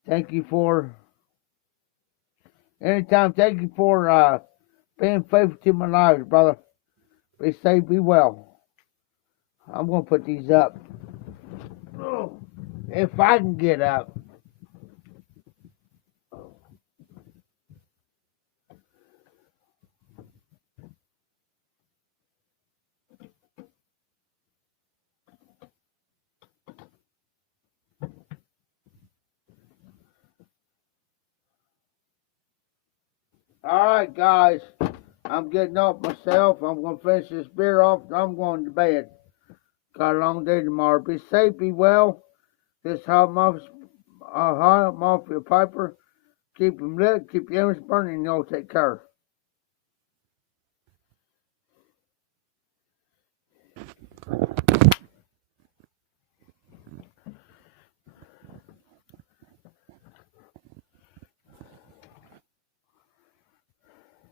Thank you for anytime. Thank you for being faithful to my lives, brother. Be safe, be well. I'm gonna put these up. If I can get up. Alright, guys. I'm getting off myself. I'm going to finish this beer off. I'm going to bed. Got a long day tomorrow. Be safe, be well. This hot mafia piper. Keep them lit. Keep the embers burning. And you'll take care.